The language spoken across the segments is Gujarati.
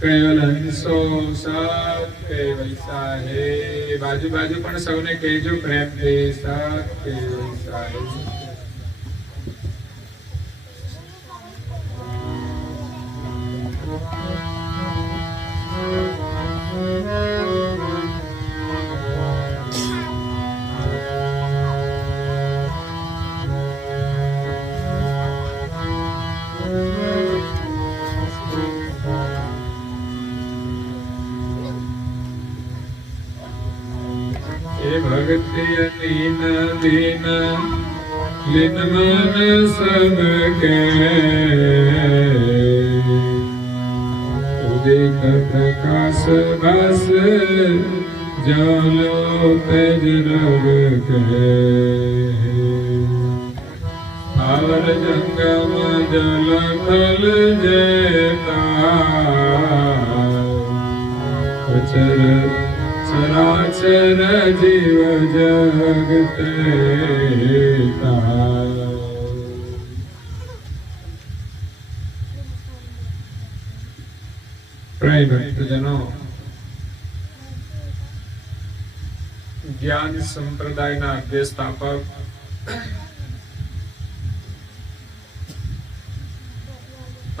કેવલ હંસો સત કેવૈસા હે. બાજુ બાજુ પણ સૌને કહેજો પ્રેમથી, સત કેવૈસા હે. भक्ति लीन दीन लीन मन सब के उदित प्रकाश बस जालो तेज रव के और जंगम जल थल जेता अचर चराचर जीव जगते प्रिय भक्तजनों, ज्ञान संप्रदायના અધ્ય સ્થાપક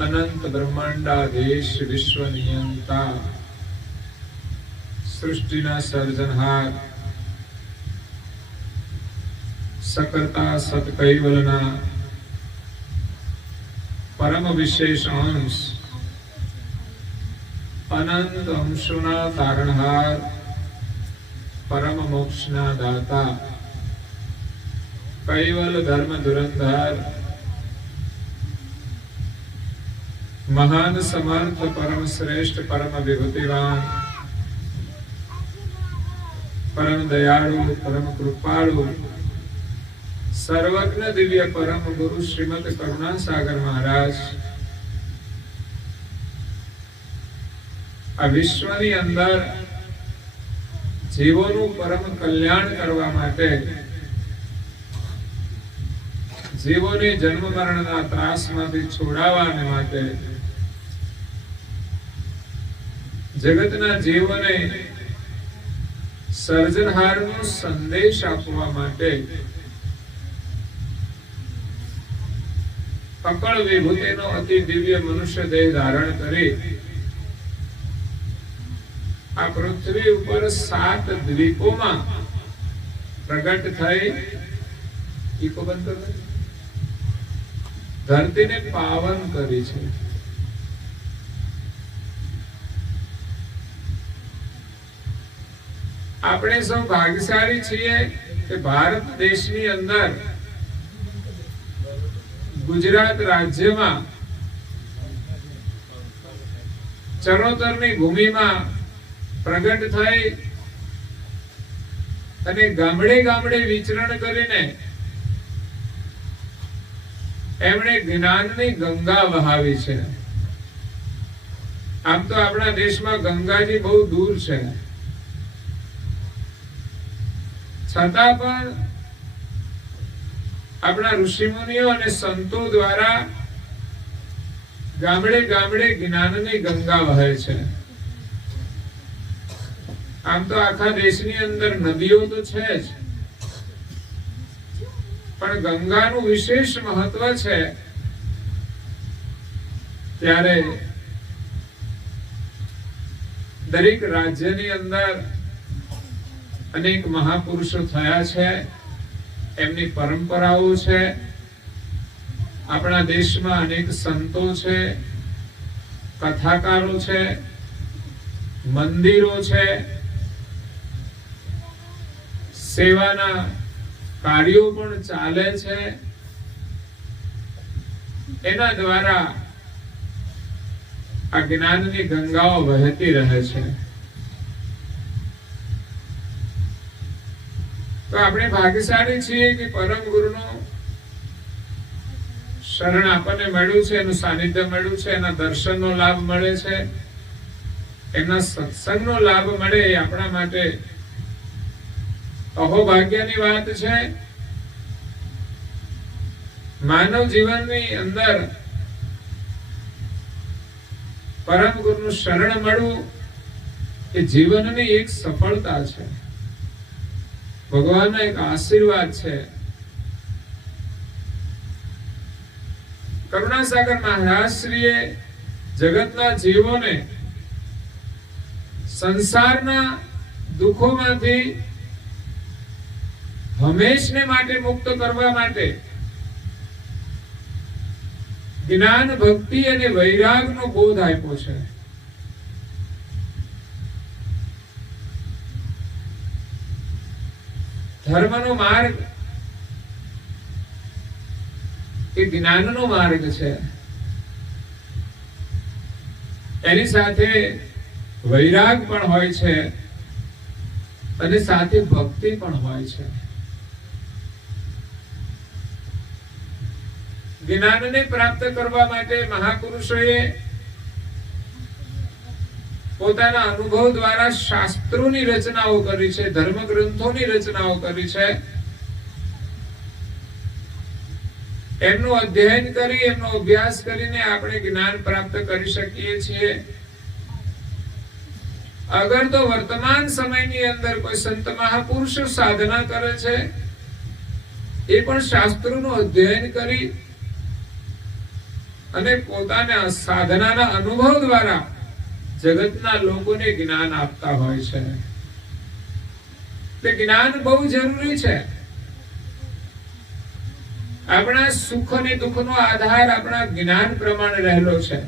અનંત બ્રહ્માંડાધીશ વિશ્વ નિયંતા સૃષ્ટિના સર્જનહાર સકર્તા સત્કૈવલના પરમ વિશેષ અંશ અનંત અંશોના તારણહાર પરમ મોક્ષના દાતા કૈવલ ધર્મ ધુરંધર મહાન સમર્થ પરમ શ્રેષ્ઠ પરમ વિભૂતિવાન परम दयालु परम कृपालु सर्वज्ञ दिव्य परम गुरु श्रीमद करुणा सागर महाराज आ विश्वनी अंदर जीवोनु परम कल्याण करवा माटे जीवोने जन्म मरणना त्रासमांथी छोडावाने माटे जगतना जीवोने સર્જનહારનો સંદેશ આપવા માટે અકળ વિભૂતિનો અતિ દિવ્ય મનુષ્ય દેહ ધારણ કરી આ પૃથ્વી ઉપર 7 દ્વીપોમાં પ્રગટ થઈ ઈકો બંધ કરી ધરતીને પાવન કરી છે. આપણે સૌ ભાગ્યશાળી છીએ કે ભારત દેશની અંદર ગુજરાત રાજ્યમાં ચરોતરની ભૂમિમાં પ્રગટ થઈ અને ગામડે ગામડે વિચરણ કરીને એમણે જ્ઞાનની ગંગા વહાવી છે. આમ તો આપણા દેશમાં ગંગાજી બહુ દૂર છે, છતાં પણ આપણા ઋષિમુનિઓ અને સંતો દ્વારા ગામડે ગામડે જ્ઞાનની ગંગા વહે છે. આમ તો આખા દેશની અંદર નદીઓ તો છે જ, પણ ગંગાનું વિશેષ મહત્વ છે. ત્યારે દરેક રાજ્યની અંદર અનેક મહાપુરુષો થયા છે, એમની પરંપરાઓ છે. આપણા દેશમાં અનેક સંતો છે, કથાકારો છે, મંદિરો છે, સેવાના કાર્યો પણ ચાલે છે. એના દ્વારા આ જ્ઞાનની ગંગાઓ વહેતી રહે છે. તો આપણે ભાગ્યશાળી છીએ કે પરમ ગુરુનો શરણ આપણને મળ્યું છે, એનું સાનિધ્ય મળ્યું છે, એના દર્શનનો લાભ મળે છે, એના સત્સંગનો લાભ મળે એ આપણા માટે અહોભાગ્યની વાત છે. માનવ જીવનની અંદર પરમ ગુરુનું શરણ મળવું એ જીવનની એક સફળતા છે, ભગવાનનો એક આશીર્વાદ છે. કરુણાસાગર મહારાજ શ્રીએ જગતના જીવોને સંસારના દુઃખોમાંથી હંમેશને માટે મુક્ત કરવા માટે જ્ઞાન, ભક્તિ અને વૈરાગનો બોધ આપ્યો છે. ધર્મનો માર્ગ એ જ્ઞાનનો માર્ગ છે. એની સાથે વૈરાગ પણ હોય છે અને સાથે ભક્તિ પણ હોય છે. જ્ઞાનને પ્રાપ્ત કરવા માટે મહાપુરુષોએ પોતાના અનુભવ દ્વારા શાસ્ત્રોની રચનાઓ કરી છે, ધર્મ ગ્રંથોની રચનાઓ કરી છે. એમનું અધ્યયન કરી, એમનો અભ્યાસ કરીને આપણે જ્ઞાન પ્રાપ્ત કરી શકીએ છીએ. અગર તો વર્તમાન સમયની અંદર કોઈ સંત મહાપુરુષો સાધના કરે છે, એ પણ શાસ્ત્રોનું અધ્યયન કરી અને પોતાના સાધનાના અનુભવ દ્વારા જગતના લોકોને જ્ઞાન આપતા હોય છે. તે જ્ઞાન બહુ જરૂરી છે. આપણા સુખ અને દુઃખનો આધાર આપણા જ્ઞાન પ્રમાણે રહેલો છે.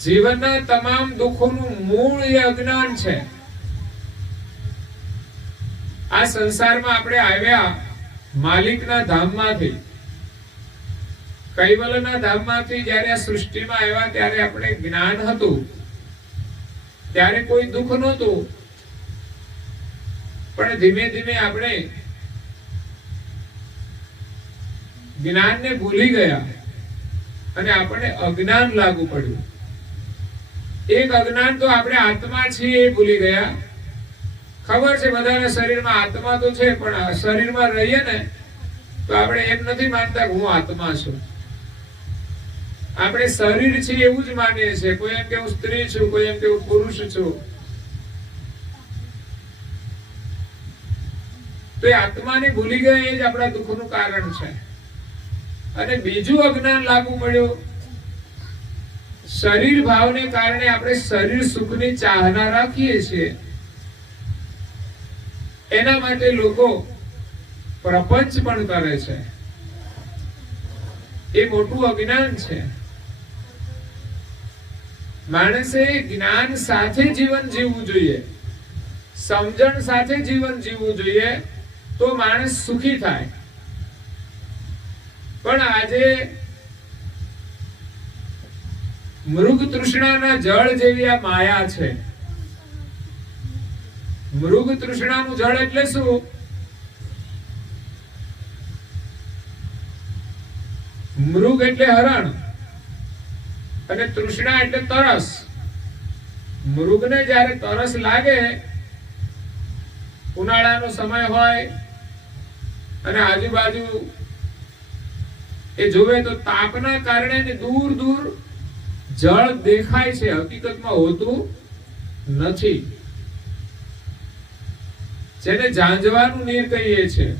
જીવનના તમામ દુઃખોનું મૂળ એ અજ્ઞાન છે. આ સંસારમાં આપણે આવ્યા માલિકના ધામમાંથી, કૈવલ્યના ધામમાંથી. જ્યારે આ સૃષ્ટિમાં આવ્યા ત્યારે આપણે જ્ઞાન હતું, ત્યારે કોઈ દુઃખ નહોતું. પણ ધીમે ધીમે આપણે જ્ઞાનને ભૂલી ગયા અને આપણને અજ્ઞાન લાગુ પડ્યું. એક અજ્ઞાન તો આપણે આત્મા છીએ એ ભૂલી ગયા. ખબર છે બધાના શરીરમાં આત્મા તો છે, પણ શરીરમાં રહીએ ને તો આપણે એમ નથી માનતા કે હું આત્મા છું. આપણે શરીર છીએ એવું જ માનીએ છીએ. કોઈ એમ કે હું સ્ત્રી છું, કોઈ એમ કે હું પુરુષ છું. તો એ આત્માને ભૂલી ગયા, એ જ આપણા દુઃખનું કારણ છે. અને બીજું અજ્ઞાન લાગુ પડ્યું. શરીર ભાવને કારણે આપણે શરીર સુખની ચાહના રાખીએ છીએ. એના માટે લોકો પ્રપંચ પણ કરે છે. એ મોટું અજ્ઞાન છે. માણસે જ્ઞાન સાથે જીવન જીવવું જોઈએ, સમજણ સાથે જીવન જીવવું જોઈએ, તો માણસ સુખી થાય. પણ આજે મૃગ તૃષ્ણાના જળ જેવી આ માયા છે. મૃગ તૃષ્ણાનું જળ એટલે શું? મૃગ એટલે હરણ અને તૃષ્ણા એટલે તરસ. મૃગને જ્યારે તરસ લાગે, ઉનાળાનો સમય હોય અને આજુબાજુ એ જોવે તો તાપના કારણે દૂર દૂર જળ દેખાય છે, હકીકતમાં હોતું નથી. જેને ઝાંઝવાનું નીર કહીએ છીએ.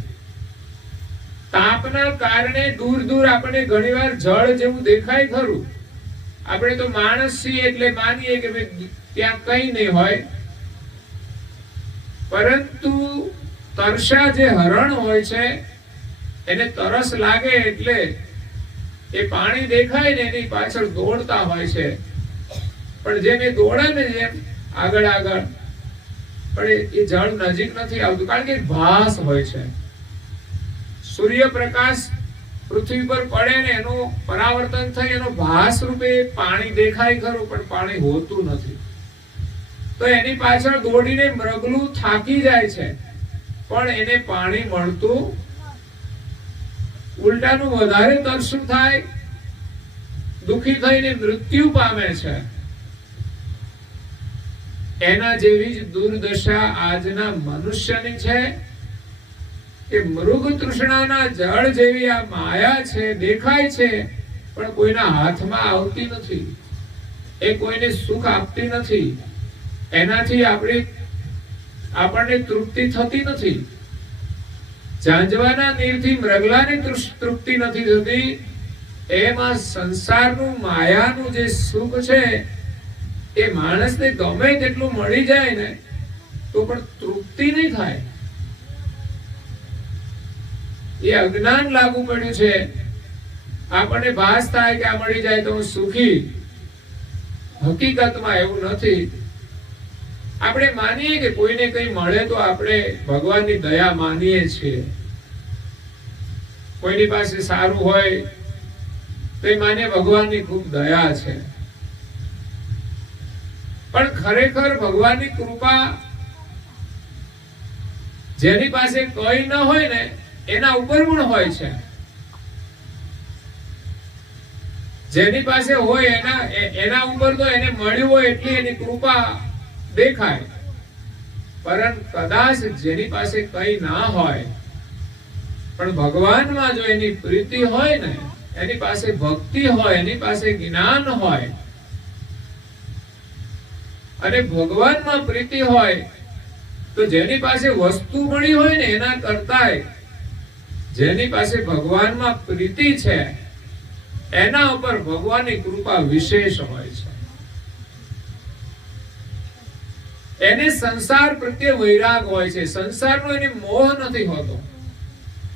તાપના કારણે દૂર દૂર આપણને ઘણીવાર જળ જેવું દેખાય ખરું. આપણે તો માણસ છીએ એટલે માનીએ કે ત્યાં કઈ નહીં હોય. પરંતુ તરસા જે હરણ હોય છે, એને તરસ લાગે એટલે એ પાણી દેખાય ને એની પાછળ દોડતા હોય છે. પણ જેમ એ દોડે ને જેમ આગળ આગળ, પણ એ જળ નજીક નથી આવતું, કારણ કે ભાસ હોય છે. સૂર્યપ્રકાશ પૃથ્વી પર પડે ને એનું પરાવર્તન થઈ એનો ભાસ રૂપે પાણી દેખાય ખરું, પણ પાણી હોતું નથી. તો એની પાછળ દોડીને મૃગલું થાકી જાય છે, પણ એને પાણી મળતું. ઉલટાનું વધારે તરસું થાય, દુખી થઈને મૃત્યુ પામે છે. એના જેવી જ દુર્દશા આજના મનુષ્યની છે. કે મૃગ તૃષ્ણાના જળ જેવી આ માયા છે, દેખાય છે પણ કોઈના હાથમાં આવતી નથી, એ કોઈને સુખ આપતી નથી, એનાથી આપણને તૃપ્તિ થતી નથી. ઝાંઝવાના નીરથી મૃગલાની તૃપ્તિ નથી થતી, એમાં સંસારનું માયાનું જે સુખ છે એ માણસને ગમે તેટલું મળી જાય ને તો પણ તૃપ્તિ નહીં થાય. એ અજ્ઞાન લાગુ પડ્યું છે. આપણને ભાસ થાય કે આ મળી જાય તો હું સુખી. હકીકતમાં એવું નથી. આપણે માનીએ કે કોઈને કંઈ મળે તો આપણે ભગવાનની દયા માનીએ છીએ. કોઈની પાસે સારું હોય તો એ માને ભગવાનની ખૂબ દયા છે. પણ ખરેખર ભગવાનની કૃપા જેની પાસે કંઈ ન હોય ને એના ઉપર પણ હોય છે. જેની પાસે હોય એના ઉપર તો એને મળ્યું હોય એટલી એની કૃપા દેખાય. પરંતુ કદાચ જેની પાસે કંઈ ના હોય પણ ભગવાનમાં જો એની પ્રીતિ હોય ને, એની પાસે ભક્તિ હોય, એની પાસે જ્ઞાન હોય અને ભગવાનમાં પ્રીતિ હોય તો જેની પાસે વસ્તુ મળી હોય ને એના કરતાંય જેની પાસે ભગવાનમાં પ્રીતિ છે એના ઉપર ભગવાનની કૃપા વિશેષ હોય છે. એને સંસાર પ્રત્યે વૈરાગ હોય છે. સંસારનો એને મોહ નથી હોતો,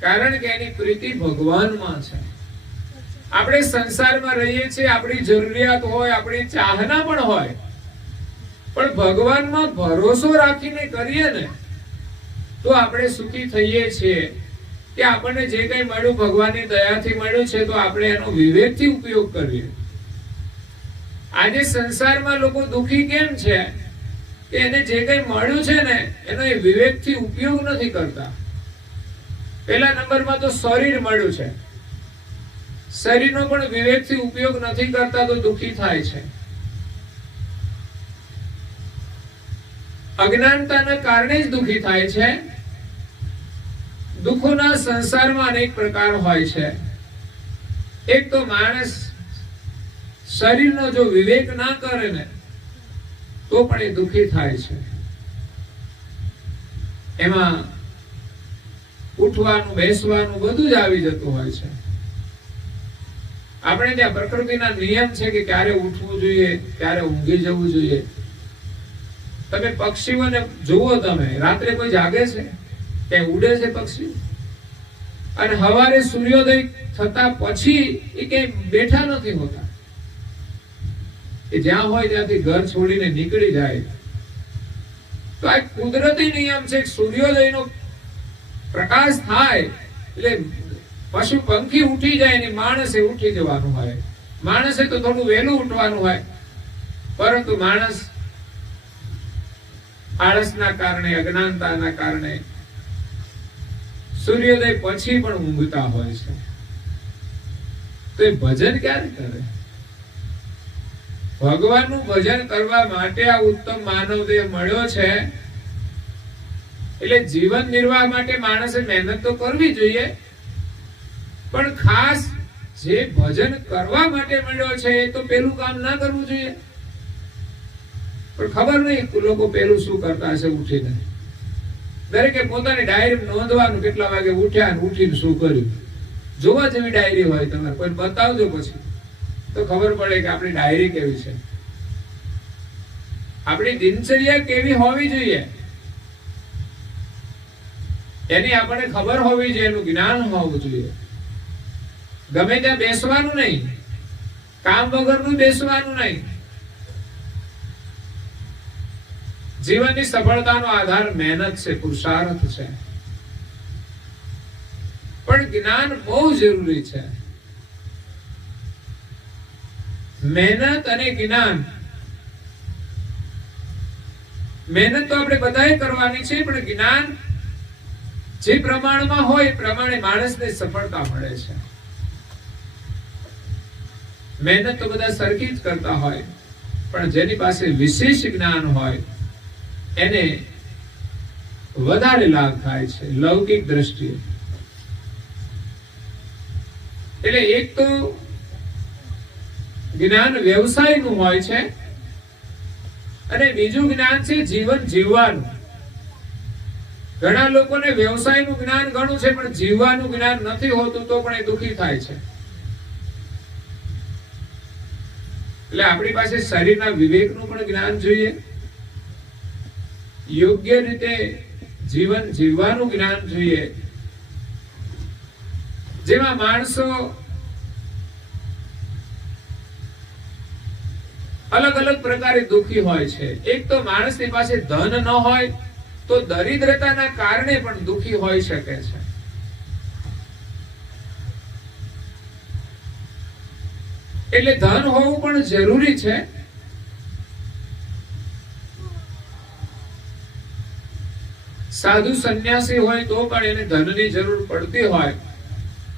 કારણ કે એની પ્રીતિ ભગવાનમાં છે. આપણે સંસારમાં રહીએ છીએ, આપણી જરૂરિયાત હોય, આપણી ચાહના પણ હોય, પણ ભગવાનમાં ભરોસો રાખીને કરીએ ને તો આપણે સુખી થઈએ છીએ. કે આપણને જે કંઈ મળ્યું ભગવાનની દયાથી મળ્યું છે તો આપણે એનો વિવેકથી ઉપયોગ કરીએ. આજે સંસારમાં લોકો દુખી કેમ છે કે એને જે કંઈ મળ્યું છે ને એનો એ વિવેકથી ઉપયોગ નથી કરતા. પહેલા નંબરમાં તો શરીર મળ્યું છે, શરીરનો પણ વિવેકથી ઉપયોગ નથી કરતા તો દુખી થાય છે. અજ્ઞાનતાના કારણે જ દુખી થાય છે. દુઃખોના સંસારમાં અનેક પ્રકાર હોય છે. એક તો માણસ શરીરનો જો વિવેક ના કરે ને તો પણ એ દુઃખી થાય છે. એમાં ઉઠવાનું, બેસવાનું બધું જ આવી જતું હોય છે. આપણે ત્યાં પ્રકૃતિના નિયમ છે કે ક્યારે ઉઠવું જોઈએ, ક્યારે ઊંઘી જવું જોઈએ. તમે પક્ષીઓને જુઓ, તમે રાત્રે કોઈ જાગે છે કે ઉડે છે પક્ષી? અને સવારે સૂર્યોદય થતા પછી એ કઈ બેઠા નથી હોતા. એ જ્યાં હોય ત્યાંથી ઘર છોડીને નીકળી જાય. તો આ કુદરતી નિયમ છે. સૂર્યોદયનો પ્રકાશ થાય એટલે પશુ પંખી ઉઠી જાય ને માણસે ઉઠી જવાનું હોય. માણસે તો થોડું વહેલું ઉઠવાનું હોય, પરંતુ માણસ આળસના કારણે, અજ્ઞાનતાના કારણે સૂર્યોદય પછી પણ ઊંઘતા હોય છે. તો એ ભજન ક્યારે કરે? ભગવાનનું ભજન કરવા માટે આ ઉત્તમ માનવ દેહ મળ્યો છે. એટલે જીવન નિર્વાહ માટે માણસે મહેનત તો કરવી જોઈએ, પણ ખાસ જે ભજન કરવા માટે મળ્યો છે એ તો પેલું કામ ના કરવું જોઈએ. પણ ખબર નહીં લોકો પેલું શું કરતા હશે ઉઠીને. દરેકે પોતાની ડાયરી નોંધવાનું, કેટલા વાગે ઉઠ્યા અને ઉઠીને શું કર્યું. જોવા જેવી ડાયરી હોય તમારે, કોઈ બતાવજો પછી તો ખબર પડે કે આપણી ડાયરી કેવી છે, આપણી દિનચર્યા કેવી હોવી જોઈએ એની આપણને ખબર હોવી જોઈએ, એનું જ્ઞાન હોવું જોઈએ. ગમે ત્યાં બેસવાનું નહીં, કામ વગરનું બેસવાનું નહીં. જીવનની સફળતાનો આધાર મહેનત છે, પુરુષાર્થ છે. પણ જ્ઞાન બહુ જરૂરી છે. મહેનત અને જ્ઞાન. મહેનત તો આપણે બધાએ કરવાની છે, પણ જ્ઞાન જે પ્રમાણમાં હોય એ પ્રમાણે માણસને સફળતા મળે છે. મહેનત તો બધા સરખી જ કરતા હોય, પણ જેની પાસે વિશેષ જ્ઞાન હોય એને વધારે લાભ થાય છે લૌકિક દ્રષ્ટિએ. એટલે એક તો જ્ઞાન વ્યવસાયનું હોય છે અને બીજું જ્ઞાન છે જીવન જીવવાનું. ઘણા લોકોને વ્યવસાયનું જ્ઞાન ઘણું છે પણ જીવવાનું જ્ઞાન નથી હોતું તો પણ એ દુઃખી થાય છે. એટલે આપણી પાસે શરીરના વિવેકનું પણ જ્ઞાન જોઈએ, યોગ્ય રીતે જીવન જીવવાનું જ્ઞાન જોઈએ, જેમાં માણસો અલગ અલગ પ્રકારે દુઃખી હોય છે. એક તો માણસની પાસે ધન ન હોય તો દરિદ્રતાના કારણે પણ દુઃખી હોઈ શકે છે. એટલે ધન હોવું પણ જરૂરી છે. સાધુ સંન્યાસી હોય તો પણ એને ધનની જરૂર પડતી હોય,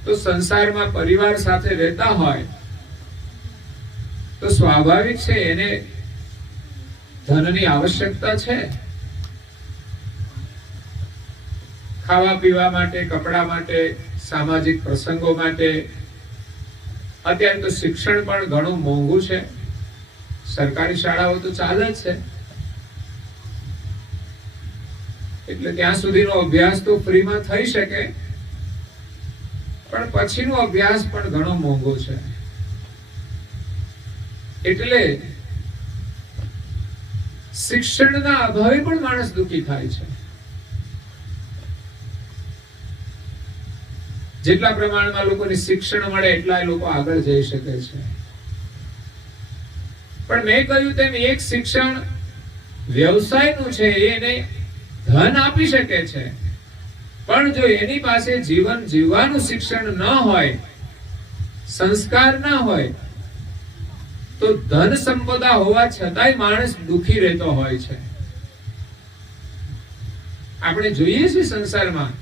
તો સંસારમાં પરિવાર સાથે રહેતા હોય તો સ્વાભાવિક છે એને ધનની આવશ્યકતા છે. ખાવા પીવા માટે, કપડા માટે, સામાજિક પ્રસંગો માટે. અત્યારે તો શિક્ષણ પણ ઘણું મોંઘું છે. સરકારી શાળાઓ તો ચાલે જ છે, એટલે ત્યાં સુધીનો અભ્યાસ તો ફ્રીમાં થઈ શકે, પણ પછીનો અભ્યાસ પણ ઘણો મોંઘો છે. એટલે શિક્ષણના અભાવે પણ માણસ દુઃખી થાય છે. જેટલા પ્રમાણમાં લોકોને શિક્ષણ મળે એટલા લોકો આગળ જઈ શકે છે. પણ મેં કહ્યું તેમ એક શિક્ષણ વ્યવસાયનું છે, એને ધન આપી શકે છે, પણ જો એની પાસે જીવન જીવવાનું શિક્ષણ ન હોય, સંસ્કાર ન હોય, તો ધન સંપદા હોવા છતાંય માણસ દુઃખી રહેતો હોય છે. આપણે જોઈએ છીએ સંસારમાં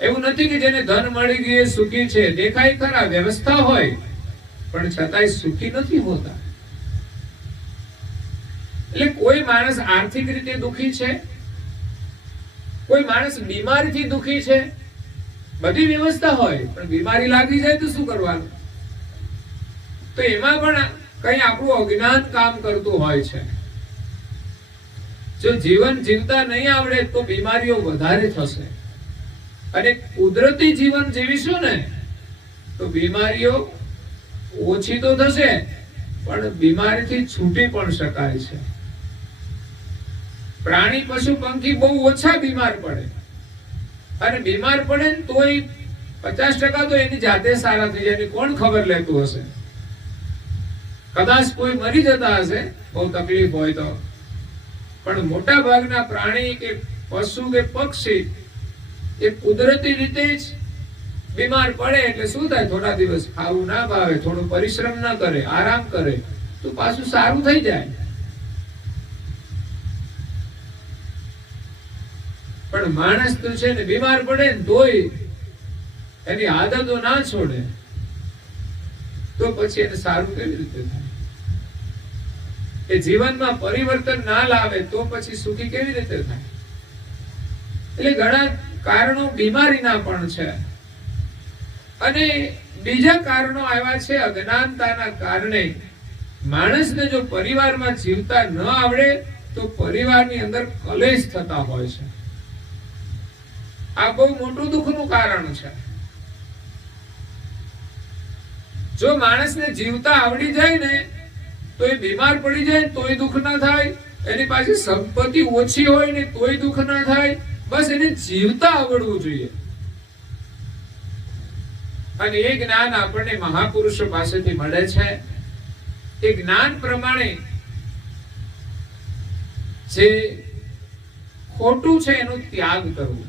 એવું નથી કે જેને ધન મળી ગયું એ સુખી છે. દેખાય ખરા, વ્યવસ્થા હોય, પણ છતાંય સુખી નથી હોતા. એટલે કોઈ માણસ આર્થિક રીતે દુઃખી છે, કોઈ માણસ બીમારીથી દુઃખી છે. બધી વ્યવસ્થા હોય પણ બીમારી લાગી જાય તો શું કરવાનું? તો એમાં પણ કઈ આપણું અજ્ઞાન કામ કરતું હોય છે. જો જીવન જીવતા નહીં આવડે તો બીમારીઓ વધારે થશે, અને કુદરતી જીવન જીવીશું ને તો બીમારીઓ ઓછી તો થશે, પણ બીમારીથી છૂટી પણ શકાય છે. પ્રાણી, પશુ, પંખી બહુ ઓછા બીમાર પડે, અને બીમાર પડે તોય 50% તો એની જાતે સારા થઈ જાય. કોણ ખબર લેતું હશે? કદાચ કોઈ મરી જતા હશે બહુ તકલીફ હોય તો, પણ મોટા ભાગના પ્રાણી કે પશુ કે પક્ષી એ કુદરતી રીતે જ બીમાર પડે એટલે શું થાય? થોડા દિવસ ખાવું ના ભાવે, થોડું પરિશ્રમ ના કરે, આરામ કરે તો પાછું સારું થઈ જાય. પણ માણસ તો છે ને બીમાર પડે ને તોય એની આદતો ના છોડે તો પછી એને સારું કેવી રીતે થાય? એ જીવનમાં પરિવર્તન ના લાવે તો પછી સુખી કેવી રીતે થાય? એટલે ઘણા કારણો બીમારીના પણ છે, અને બીજા કારણો આવ્યા છે અજ્ઞાનતાના કારણે. માણસને જો પરિવારમાં જીવતા ન આવડે તો પરિવારની અંદર કલેશ થતા હોય છે. આ બહુ મોટું દુઃખનું કારણ છે. જો માણસને જીવતા આવડી જાય ને તો એ બીમાર પડી જાય તોય દુઃખ ના થાય, એની પાસે સંપત્તિ ઓછી હોય ને તોય દુઃખ ના થાય. બસ એને જીવતા આવડવું જોઈએ. અને એ જ્ઞાન આપણને મહાપુરુષો પાસેથી મળે છે. એ જ્ઞાન પ્રમાણે જે ખોટું છે એનો ત્યાગ કરવો,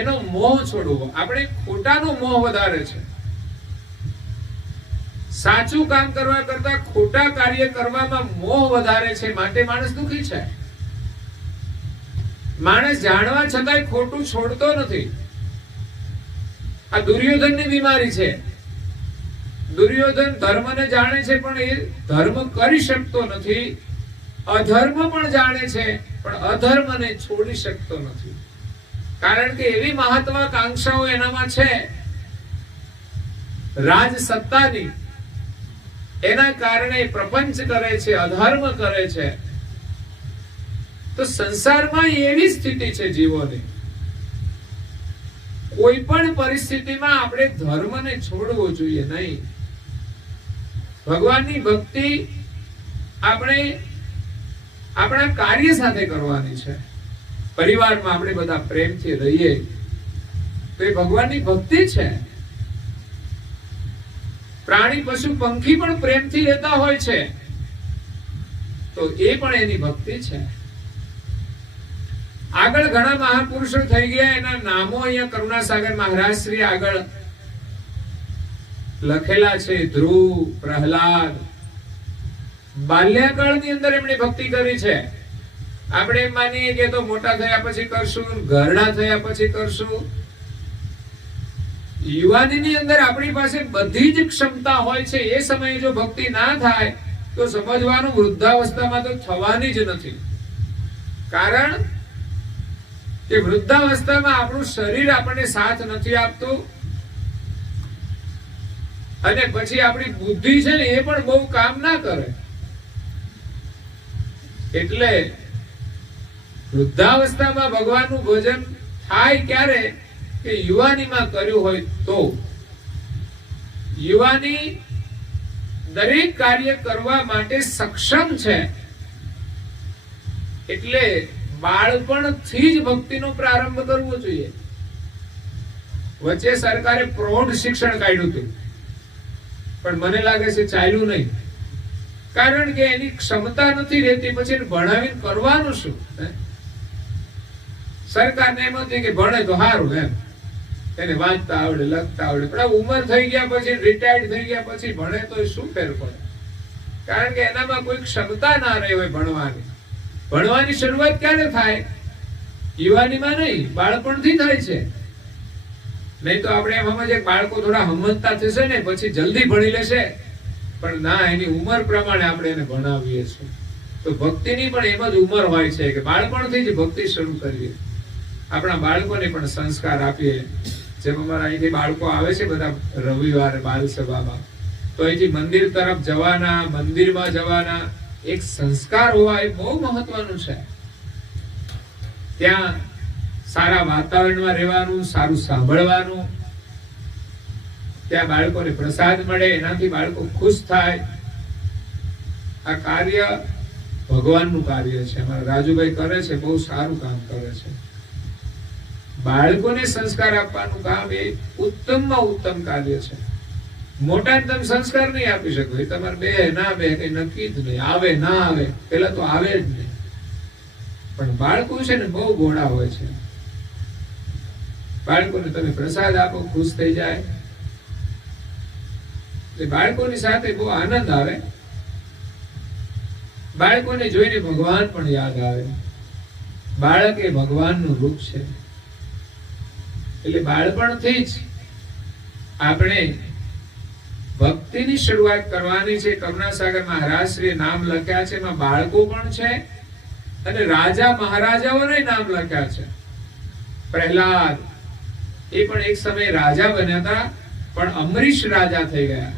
એનો મોહ છોડવો. આપણે ખોટાનો મોહ વધારે છે. સાચું કામ કરવા કરતા ખોટા કાર્ય કરવામાં મોહ વધારે છે, માટે માણસ દુઃખી છે. માણસ જાણવા છતાંય ખોટું છોડતો નથી. આ દુર્યોધનની બીમારી છે. દુર્યોધન ધર્મને જાણે છે પણ એ ધર્મ કરી શકતો નથી. અધર્મ પણ જાણે છે પણ અધર્મને છોડી શકતો નથી. કારણ કે એવી મહત્વાકાંક્ષાઓ એનામાં છે રાજ સત્તાની, એના કારણે પ્રપંચ કરે છે, અધર્મ કરે છે. તો સંસારમાં એવી સ્થિતિ છે જીવોની, કોઈ પણ પરિસ્થિતિમાં આપણે ધર્મને છોડવો જોઈએ નહીં. ભગવાનની ભક્તિ આપણે આપણા કાર્ય સાથે કરવાની છે. પરિવારમાં આપણે બધા પ્રેમથી રહીએ તો એ ભગવાનની ભક્તિ છે. પ્રાણી પશુ પંખી પણ પ્રેમથી રહેતા હોય છે તો એ પણ એની ભક્તિ છે. આગળ ઘણા મહાપુરુષો થઈ ગયા, એના નામો અહીંયા કરુણાસાગર મહારાજ શ્રી આગળ લખેલા છે. ધ્રુવ, પ્રહલાદ, બાલ્યકાળની અંદર એમણે ભક્તિ કરી છે. આપણે એમ માનીએ કે તો મોટા થયા પછી કરશું, ઘરડા થયા પછી કરશું. યુવાનીની અંદર આપણી પાસે બધી જ ક્ષમતા હોય છે. એ સમયે જો ભક્તિ ના થાય તો સમજવાનું વૃદ્ધાવસ્થામાં તો થવાની જ નથી. કારણ કે વૃદ્ધાવસ્થામાં આપણું શરીર આપણને સાથ નથી આપતું અને પછી આપણી બુદ્ધિ છે ને એ પણ બહુ કામ ના કરે. એટલે વૃદ્ધાવસ્થામાં ભગવાનનું ભજન થાય ક્યારે કે યુવાનીમાં કર્યું હોય તો. યુવાની દરેક કાર્ય કરવા માટે સક્ષમ છે. એટલે બાળપણથી જ ભક્તિનો પ્રારંભ કરવો જોઈએ. વચ્ચે સરકારે પ્રૌઢ શિક્ષણ કાઢ્યું હતું પણ મને લાગે છે ચાલ્યું નહીં. કારણ કે એની ક્ષમતા નથી રહેતી, પછી ભણાવીને કરવાનું શું? સરકારને એમ હતી કે ભણે તો સારું, એમ એને વાંચતા આવડે, લખતા આવડે. પણ ઉંમર થઈ ગયા પછી, રિટાયર્ડ થઈ ગયા પછી ભણે તો શું ફેર પડે? કારણ કે એનામાં કોઈ ક્ષમતા ના રહી હોય ભણવાની. ભણવાની શરૂઆત ક્યારે થાય? યુવાનીમાં નહીં, બાળપણથી થાય છે. નહીં તો આપણે એમ સમજીએ બાળકો થોડા હમજતા થશે ને પછી જલ્દી ભણી લેશે, પણ ના, એની ઉંમર પ્રમાણે આપણે એને ભણાવીએ છીએ. તો ભક્તિની પણ એમ જ ઉંમર હોય છે કે બાળપણથી જ ભક્તિ શરૂ કરીએ. આપણા બાળકોને પણ સંસ્કાર આપીએ. જેમ અમારા અહીંથી બાળકો આવે છે બધા રવિવારે બાલ સભામાં, તો અહીંથી મંદિર તરફ જવાના, મંદિરમાં જવાના એક સંસ્કાર હોવા એ બહુ મહત્વનું છે. ત્યાં સારા વાતાવરણમાં રહેવાનું, સારું સાંભળવાનું, ત્યાં બાળકોને પ્રસાદ મળે, એનાથી બાળકો ખુશ થાય. આ કાર્ય ભગવાનનું કાર્ય છે. અમારા રાજુભાઈ કરે છે, બહુ સારું કામ કરે છે. બાળકોને સંસ્કાર આપવાનું કામ એ ઉત્તમમાં ઉત્તમ કાર્ય છે. મોટાને તમે સંસ્કાર નહીં આપી શકો, એ તમારે બે ના બે કઈ નક્કી જ નહીં. આવે ના આવે, પેલા તો આવે જ નહીં. પણ બાળકો છે ને બહુ ભોળા હોય છે. બાળકોને તમે પ્રસાદ આપો, ખુશ થઈ જાય. બાળકોની સાથે બહુ આનંદ આવે. બાળકોને જોઈને ભગવાન પણ યાદ આવે. બાળક એ ભગવાનનું રૂપ છે. એટલે બાળપણથી જ આપણે ભક્તિની શરૂઆત કરવાની છે. કરુણાસાગર મહારાજ શ્રી નામ લખ્યા છે, એમાં બાળકો પણ છે અને રાજા મહારાજાઓને નામ લખ્યા છે. પ્રહલાદ એ પણ એક સમય રાજા બન્યા હતા, પણ અમરીશ રાજા થઈ ગયા.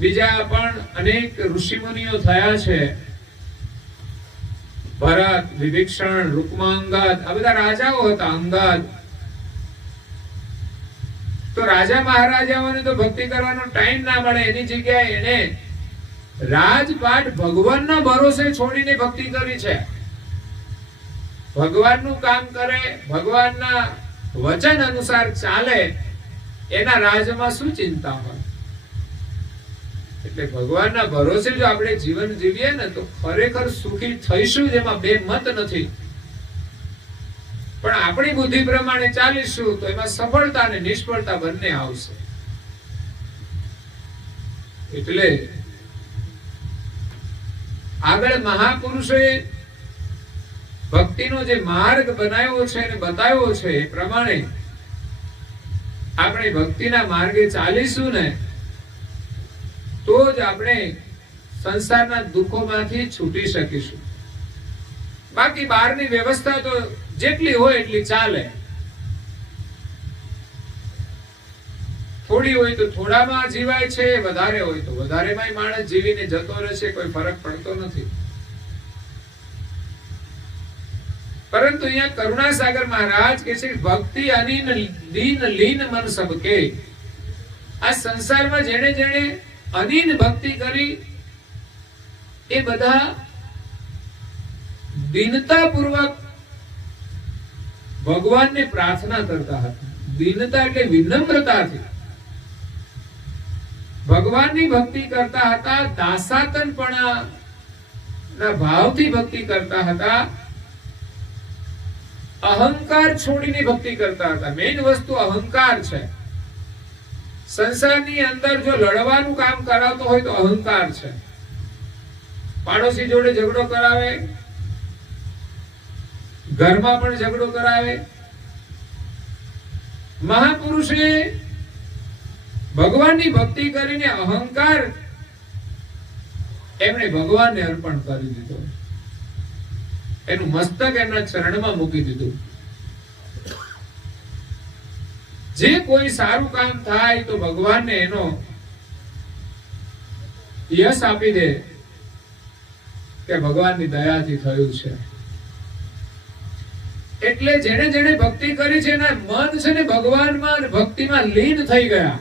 બીજા પણ અનેક ઋષિમુનિઓ થયા છે. ભરત, વિભીષણ, રૂકમાંગદ, આ બધા રાજાઓ હતા. અંગદ. તો રાજા મહારાજાઓને તો ભક્તિ કરવાનો ટાઈમ ના મળે, એની જગ્યાએ એને રાજપાટ ભગવાનના ભરોસે છોડીને ભક્તિ કરી છે. ભગવાનનું કામ કરે, ભગવાનના વચન અનુસાર ચાલે, એના રાજમાં શું ચિંતા હોય? એટલે ભગવાનના ભરોસે જો આપણે જીવન જીવીએ ને તો ખરેખર સુખી થઈશું, જેમાં બે મત નથી. પણ આપણી બુદ્ધિ પ્રમાણે ચાલીશું તો એમાં સફળતા અને નિષ્ફળતા બંને આવશે. એટલે આગળ મહાપુરુષોએ ભક્તિનો જે માર્ગ બનાવ્યો છે અને બતાવ્યો છે એ પ્રમાણે આપણે ભક્તિના માર્ગે ચાલીશું ને તો જ આપણે સંસારના દુઃખોમાંથી છૂટી શકીશું. બાકી બહારની વ્યવસ્થા તો જેટલી હોય એટલી ચાલે, થોડી હોય તો થોડામાં જીવાય છે, વધારે હોય તો વધારેમાં માણસ જીવીને જતો રહે છે, કોઈ ફરક પડતો નથી. પરંતુ અહીંયા કરુણાસાગર મહારાજ કે છે ભક્તિ અનીન દીન લીન મન સબકે. આ સંસારમાં જેણે જેણે અનીન ભક્તિ કરી એ બધા દીનતા પૂર્વક ભગવાનને પ્રાર્થના કરતા હતા. દીનતા એટલે વિનમ્રતાથી ભગવાનની ભક્તિ કરતા હતા, દાસાતનપણાના ભાવથી ભક્તિ કરતા હતા, અહંકાર છોડીને ભક્તિ કરતા હતા. મેઇન વસ્તુ અહંકાર છે. સંસારની અંદર જો લડવાનું કામ કરાવતો હોય તો અહંકાર છે. પાડોશી જોડે ઝઘડો કરાવે, ઘરમાં પણ ઝઘડો કરાવે. મહાપુરુષે ભગવાનની ભક્તિ કરીને અહંકાર એમણે ભગવાનને અર્પણ કરી દીધો, એનું મસ્તક એમના ચરણમાં મૂકી દીધું. જે કોઈ સારું કામ થાય તો ભગવાનને એનો યશ આપી દે કે ભગવાનની દયાથી થયું છે. એટલે જેણે જેણે ભક્તિ કરી છે એના મન છે ને ભગવાનમાં ભક્તિમાં લીન થઈ ગયા.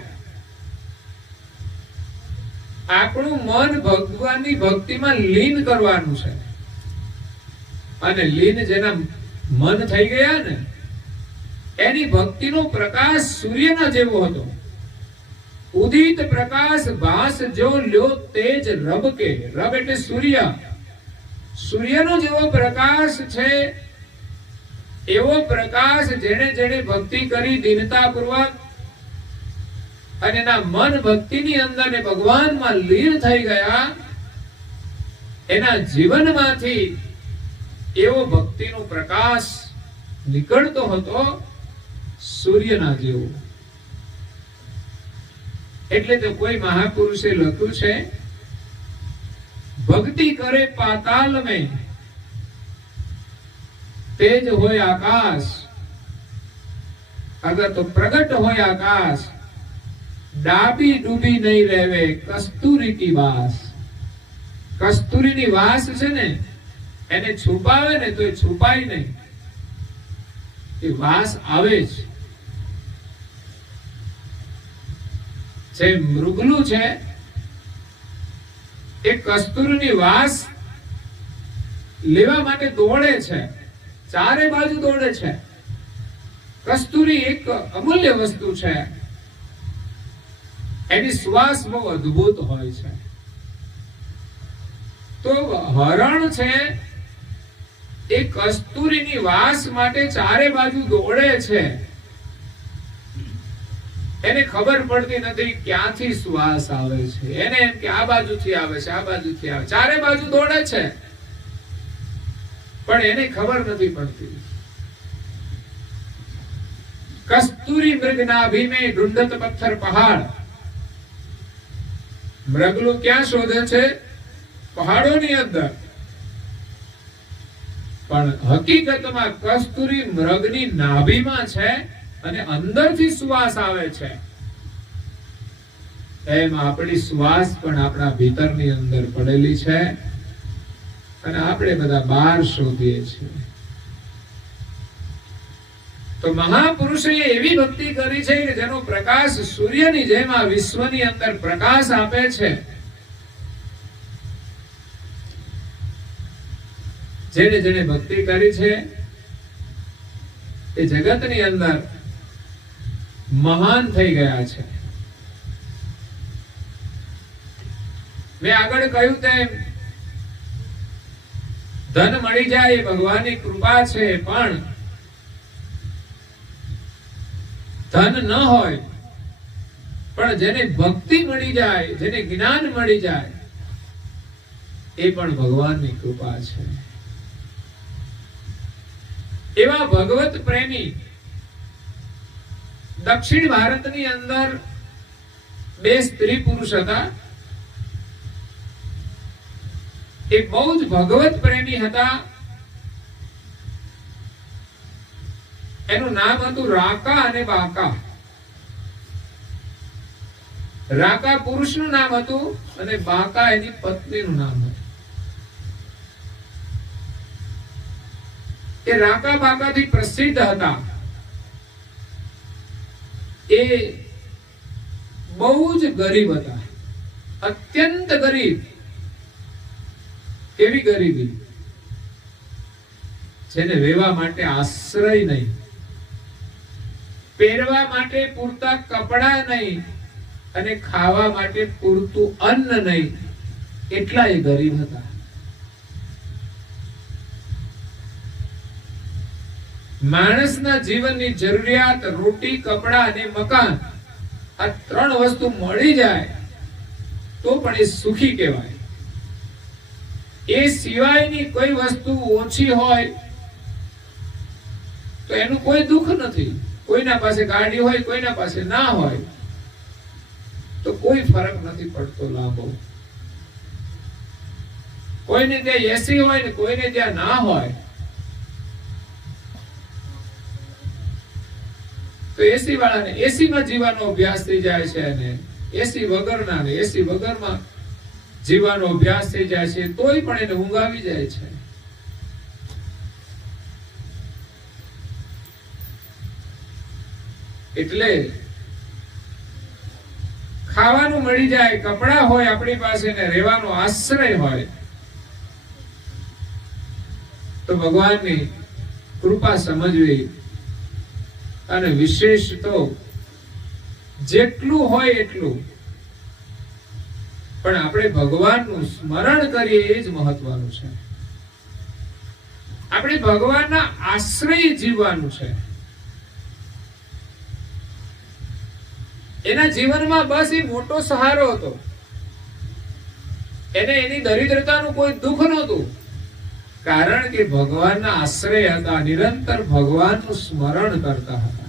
આપણું મન ભગવાનની ભક્તિમાં લીન કરવાનું છે, અને લીન જેના મન થઈ ગયા ને એની ભક્તિનો પ્રકાશ સૂર્યના જેવો હતો. ઉદિત પ્રકાશ ભાસ જો લ્યો તેજ રબ કે. રબ એટલે સૂર્ય. સૂર્યનો જેવો પ્રકાશ છે એવો પ્રકાશ જેણે જેણે ભક્તિ કરી દીનતા પૂર્વક અને એના મન ભક્તિની અંદર ને ભગવાનમાં લીન થઈ ગયા, એના જીવનમાંથી એવો ભક્તિનો પ્રકાશ નીકળતો હતો સૂર્યના જેવો. એટલે તો કોઈ મહાપુરુષે લખ્યું છે ભક્તિ કરે પાતાલ મેં તેજ હોય આકાશ, અગર તો પ્રગટ હોય આકાશ, ડાબી ડૂબી નહીં રહેવે કસ્તુરી કી વાસ. કસ્તુરીની વાસ છે ને એને છુપાવે ને તો એ છુપાય નહીં, એ વાસ આવે જ. જે મૃગલું છે એ કસ્તુરીની વાસ લેવા માટે દોડે છે, ચારે બાજુ દોડે છે. કસ્તુરી એક અમૂલ્ય વસ્તુ છે, એની શ્વાસ બહુ અદ્ભુત હોય છે. તો હરણ છે એ કસ્તુરીની વાસ માટે ચારે બાજુ દોડે છે. એને ખબર પડતી નથી ક્યાંથી શ્વાસ આવે છે, એને એમ કે આ બાજુથી આવે છે, આ બાજુથી આવે. ચારે બાજુ દોડે છે પણ એને ખબર નથી પડતી. કસ્તુરી મૃગ નાભી में ढूंढत पत्थर पहाड़. મૃગલું ક્યાં શોધે છે? પહાડોની અંદર. પણ હકીકતમાં કસ્તુરી મૃગની નાભીમાં છે અને અંદરથી શ્વાસ આવે છે. એમ આપણી શ્વાસ પણ આપણા ભીતરની અંદર પડેલી છે અને આપણે બધા બહાર શોધીએ છીએ. તો મહાપુરુષે એવી ભક્તિ કરી છે કે જેનો પ્રકાશ સૂર્યની જેમ આ વિશ્વની અંદર પ્રકાશ આપે છે. જેને જેને ભક્તિ કરી છે એ જગતની અંદર મહાન થઈ ગયા છે. મેં આગળ કહ્યું તેમ ધન મળી જાય એ ભગવાનની કૃપા છે, પણ ધન ન હોય પણ જેને ભક્તિ મળી જાય, જેને જ્ઞાન મળી જાય એ પણ ભગવાનની કૃપા છે. એવા ભગવત પ્રેમી દક્ષિણ ભારતની અંદર બે સ્ત્રી પુરુષ હતા. એ બહુ જ ભગવત પ્રેમી હતા. એનું નામ હતું રાકા અને બાકા. રાકા પુરુષનું નામ હતું અને બાકા એની પત્નીનું નામ હતું. એ રાકા બાકાથી પ્રસિદ્ધ હતા. એ બહુ જ ગરીબ હતા, અત્યંત ગરીબ. કેવી ગરીબી? જેને રહેવા માટે આશ્રય નહીં, પહેરવા માટે પૂરતા કપડા નહીં અને ખાવા માટે પૂરતું અન્ન નહીં, એટલા એ ગરીબ હતા. માણસના જીવનની જરૂરિયાત રોટી, કપડા અને મકાન, આ ત્રણ વસ્તુ મળી જાય તો પણ એ સુખી કહેવાય. એ સિવાયની કોઈ વસ્તુ ઓછી હોય તો એનું કોઈ દુઃખ નથી. કોઈના પાસે ગાડી હોય, કોઈના પાસે ના હોય, તો કોઈ ફરક નથી પડતો લાંબો. કોઈને ત્યાં એસી હોય ને કોઈને ત્યાં ના હોય, તો એસી વાળાને એસી માં જીવવાનો અભ્યાસ થઈ જાય છે અને એસી વગરના ને એસી વગરમાં જીવવાનો અભ્યાસ થઈ જાય છે, તોય પણ એને ઊંઘ આવી જાય છે. એટલે ખાવાનું મળી જાય, કપડા હોય આપણી પાસે ને રહેવાનો આશ્રય હોય, તો ભગવાનની કૃપા સમજવી. અને વિશેષ તો જેટલું હોય એટલું પણ આપણે ભગવાનનું સ્મરણ કરીએ એ જ મહત્વનું છે. આપણે ભગવાનના આશ્રય જીવવાનું છે. એના જીવનમાં બસ એ મોટો સહારો હતો. એને એની દરિદ્રતાનું કોઈ દુઃખ નહોતું, કારણ કે ભગવાનના આશ્રય હતા, નિરંતર ભગવાનનું સ્મરણ કરતા હતા.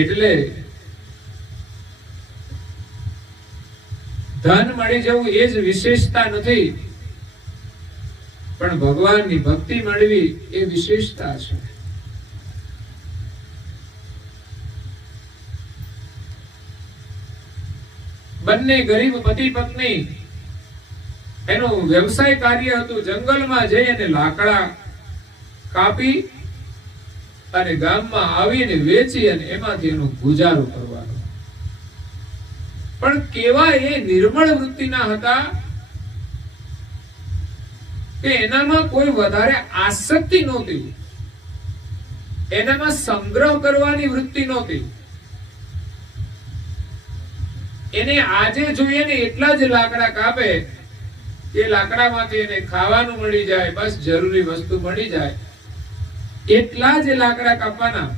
એટલે ધન મળી જવું એ જ વિશેષતા નથી, પણ ભગવાનની ભક્તિ મળવી એ વિશેષતા છે. બંને ગરીબ પતિ પત્ની, એનું વ્યવસાય કાર્ય હતું જંગલમાં જઈ અને લાકડા કાપી અને ગામમાં આવીને વેચી અને એમાંથી એનું ગુજારો કરવાનો. પણ કેવા એ નિર્મળ વૃત્તિના હતા કે એનામાં કોઈ વધારે આસક્તિ નહોતી, એનામાં સંગ્રહ કરવાની વૃત્તિ નહોતી. એને આજે જોઈએ ને એટલા જ લાકડા કાપે, એ લાકડામાંથી એને ખાવાનું મળી જાય, બસ જરૂરી વસ્તુ મળી જાય, એટલા જ લાકડા કાપવાના,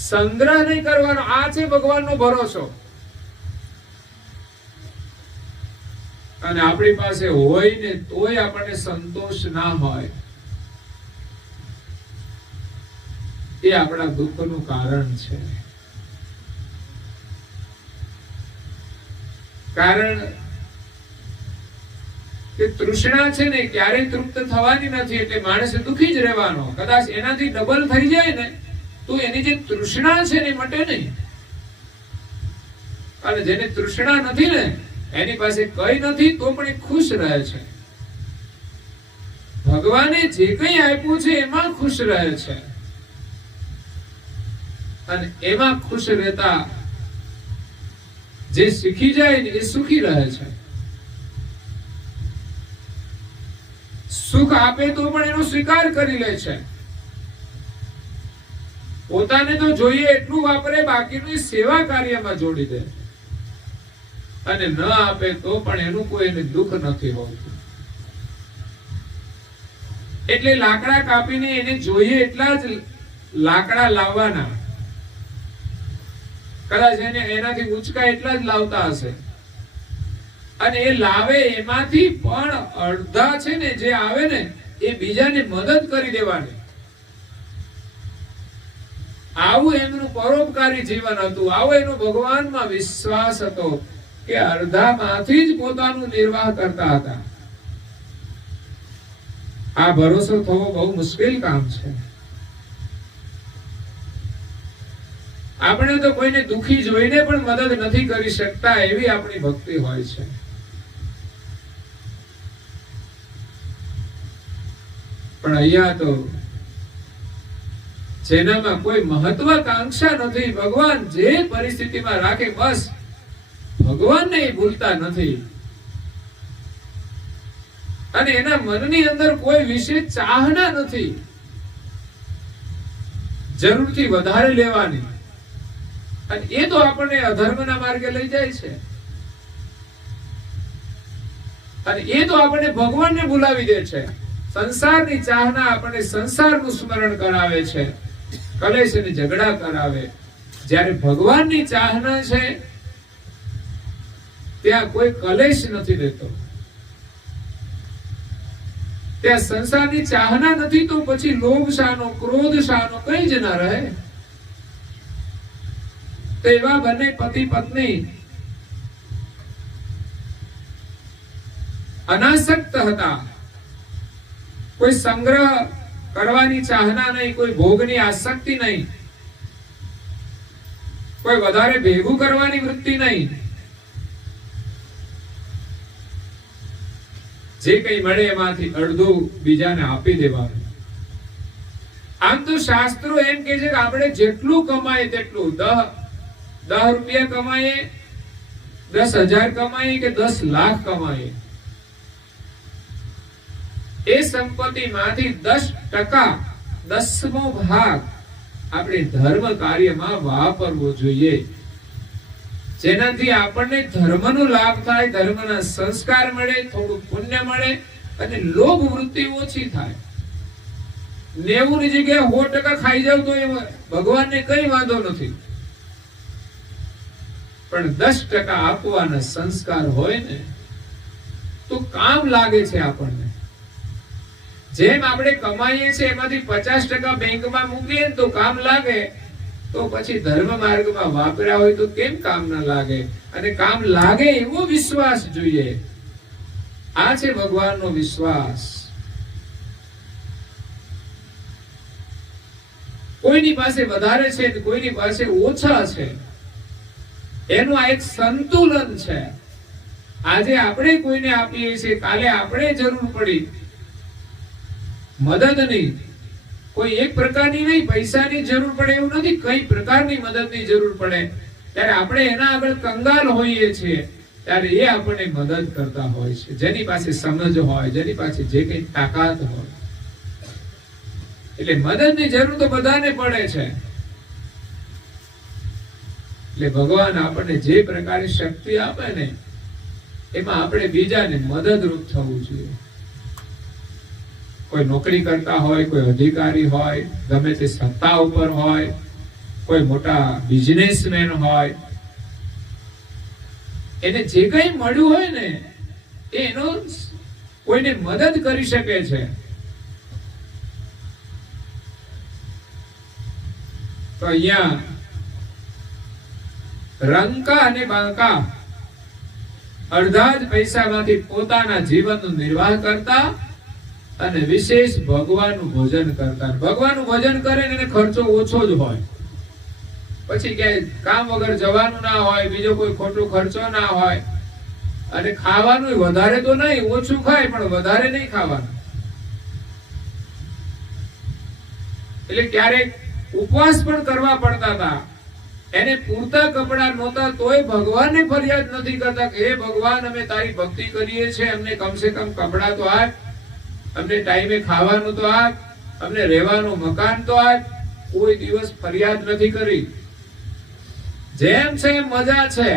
સંગ્રહ નહીં કરવાનો. આ છે ભગવાનનો ભરોસો. અને આપણી પાસે હોય ને તોય આપણને સંતોષ ના હોય, એ આપણા દુઃખનું કારણ છે. કારણ કે તૃષ્ણા છે ને ક્યારેય તૃપ્ત થવાની નથી, એટલે માણસે દુખી જ રહેવાનો. કદાચ એનાથી ડબલ થઈ જાય ને તો એની જે તૃષ્ણા છે ને મટે નહીં. અને જેને તૃષ્ણા નથી ને એની પાસે કઈ નથી તો પણ એ ખુશ રહે છે. ભગવાને જે કઈ આપ્યું છે એમાં ખુશ રહે છે, અને એમાં ખુશ રહેતા જે શીખી જાય ને એ સુખી રહે છે. સુખ આપે તો પણ એનો સ્વીકાર કરી લે છે. પોતાને તો જોઈએ એટલું વાપરે, બાકીનું સેવા કાર્યમાં જોડી દે. અને ન આપે તો પણ એનું કોઈ દુઃખ નથી હોતું. એટલે લાકડા કાપીને એને જોઈએ એટલા જ લાકડા લાવવાના. કદાચ એને એનાથી ઊંચકા એટલા જ લાવતા હશે, અને એ લાવે એમાંથી પણ અડધા છે ને જે આવે ને એ બીજાને મદદ કરી દેવાની. આવું એમનું પરોપકારી જીવન હતું. આવો એનો ભગવાનમાં વિશ્વાસ હતો કે અડધામાંથી જ પોતાનું નિર્વાહ કરતા હતા. આ ભરોસો થવો બહુ મુશ્કેલ કામ છે. આપણે તો કોઈને દુખી જોઈને પણ મદદ નથી કરી શકતા, એવી આપણી ભક્તિ હોય છે. પણ અહીંયા તો જેનામાં કોઈ મહત્વાકાંક્ષા નથી, ભગવાન જે પરિસ્થિતિમાં રાખે બસ ભગવાનને ભૂલતા નથી, અને એના મનની અંદર કોઈ વિશેષ ચાહના નથી જરૂરથી વધારે લેવાની, અને એ તો આપણને અધર્મના માર્ગે લઈ જાય છે, અને એ તો આપણને ભગવાનને ભૂલાવી દે છે. સંસારની ચાહના આપણને સંસારનું સ્મરણ કરાવે છે, કલેશ અને ઝઘડા કરાવે. જ્યારે ભગવાનની ચાહના છે ત્યાં કોઈ કલેશ નથી રહેતો, ત્યાં સંસારની ચાહના નથી, તો પછી લોભ શાનો, ક્રોધ શાનો, કઈ જ ના રહે. તો એવા બંને પતિ પત્ની અનાસક્ત હતા. કોઈ સંગ્રહ કરવાની ચાહના નહીં, કોઈ ભોગની આસક્તિ નહીં, કોઈ વધારે ભેગું કરવાની વૃત્તિ નહીં. જે કઈ મળે એમાંથી અડધું બીજાને આપી દેવાનું. આમ તો શાસ્ત્રો એમ કે છે કે આપણે જેટલું કમાય તેટલું, 10 રૂપિયા કમાઈએ, 10,000 કમાઈએ કે 10 લાખ કમાઈએ, એ સંપત્તિમાંથી 10%, 10મો ભાગ આપણે ધર્મ કાર્યમાં વાપરવો જોઈએ, જેનાથી આપણને ધર્મનો લાભ થાય, ધર્મના સંસ્કાર મળે, થોડું પુણ્ય મળે, અને લોભ વૃત્તિ ઓછી થાય. 90 ની જગ્યાએ 100% ખાઈ જાવ તો એ ભગવાનને કઈ વાંધો નથી, પણ 10% આપવાના સંસ્કાર હોય ને તો કામ લાગે છે આપણને. જેમ આપણે કમાઈએ છીએ એમાંથી 50% બેંકમાં મૂકીએ તો કામ લાગે, તો પછી ધર્મ માર્ગમાં વાપર્યા હોય તો કેમ કામ ના લાગે? અને કામ લાગે એવો વિશ્વાસ જોઈએ. આ છે ભગવાનનો વિશ્વાસ. કોઈની પાસે વધારે છે, કોઈની પાસે ઓછા છે, એનું આ એક સંતુલન છે. આજે આપણે કોઈને આપીએ છીએ, કાલે આપણે જરૂર પડી મદદની, કોઈ એક પ્રકારની નહીં, પૈસાની જરૂર પડે એવું નથી, કઈ પ્રકારની મદદની જરૂર પડે ત્યારે આપણે એના આગળ કંગાલ હોઈએ છીએ, ત્યારે એ આપણને મદદ કરતા હોય છે. જેની પાસે સમજ હોય, જેની પાસે જે કઈ તાકાત હોય. એટલે મદદની જરૂર તો બધાને પડે છે. એટલે ભગવાન આપણને જે પ્રકારે શક્તિ આપે ને એમાં આપણે બીજાને મદદરૂપ થવું જોઈએ. કોઈ નોકરી કરતા હોય, કોઈ અધિકારી હોય, ગમે તે સત્તા ઉપર હોય, કોઈ મોટા બિઝનેસમેન હોય, એને જે કંઈ મળ્યું હોય ને એનો કોઈને મદદ કરી શકે છે. તો અહીંયા રંકા અને બાંકા અડધા જ પૈસામાંથી પોતાના જીવનનો નિર્વાહ કરતા અને વિશેષ ભગવાનનું ભજન કરતા. ભગવાનનું ભજન કરે ને એને ખર્ચો ઓછો જ હોય, પછી ક્યાંય કામ વગર જવાનું ના હોય, બીજો કોઈ ખોટો ખર્ચો ના હોય, અને ખાવાનું વધારે તો નહીં, ઓછું ખાય પણ વધારે નહીં ખાવાનું. એટલે ક્યારેક ઉપવાસ પણ કરવા પડતા હતા. એને પૂરતા કપડા નહોતા તોય ભગવાનને ફરિયાદ નથી કરતા કે હે ભગવાન, અમે તારી ભક્તિ કરીએ છીએ, અમને કમસે કમ કપડા તો આપ, અમને ટાઈમે ખાવાનું તો આપ, અમને રહેવાનું મકાન તો આપ. કોઈ દિવસ ફરિયાદ નથી કરી. જેમ છે એમ મજા છે.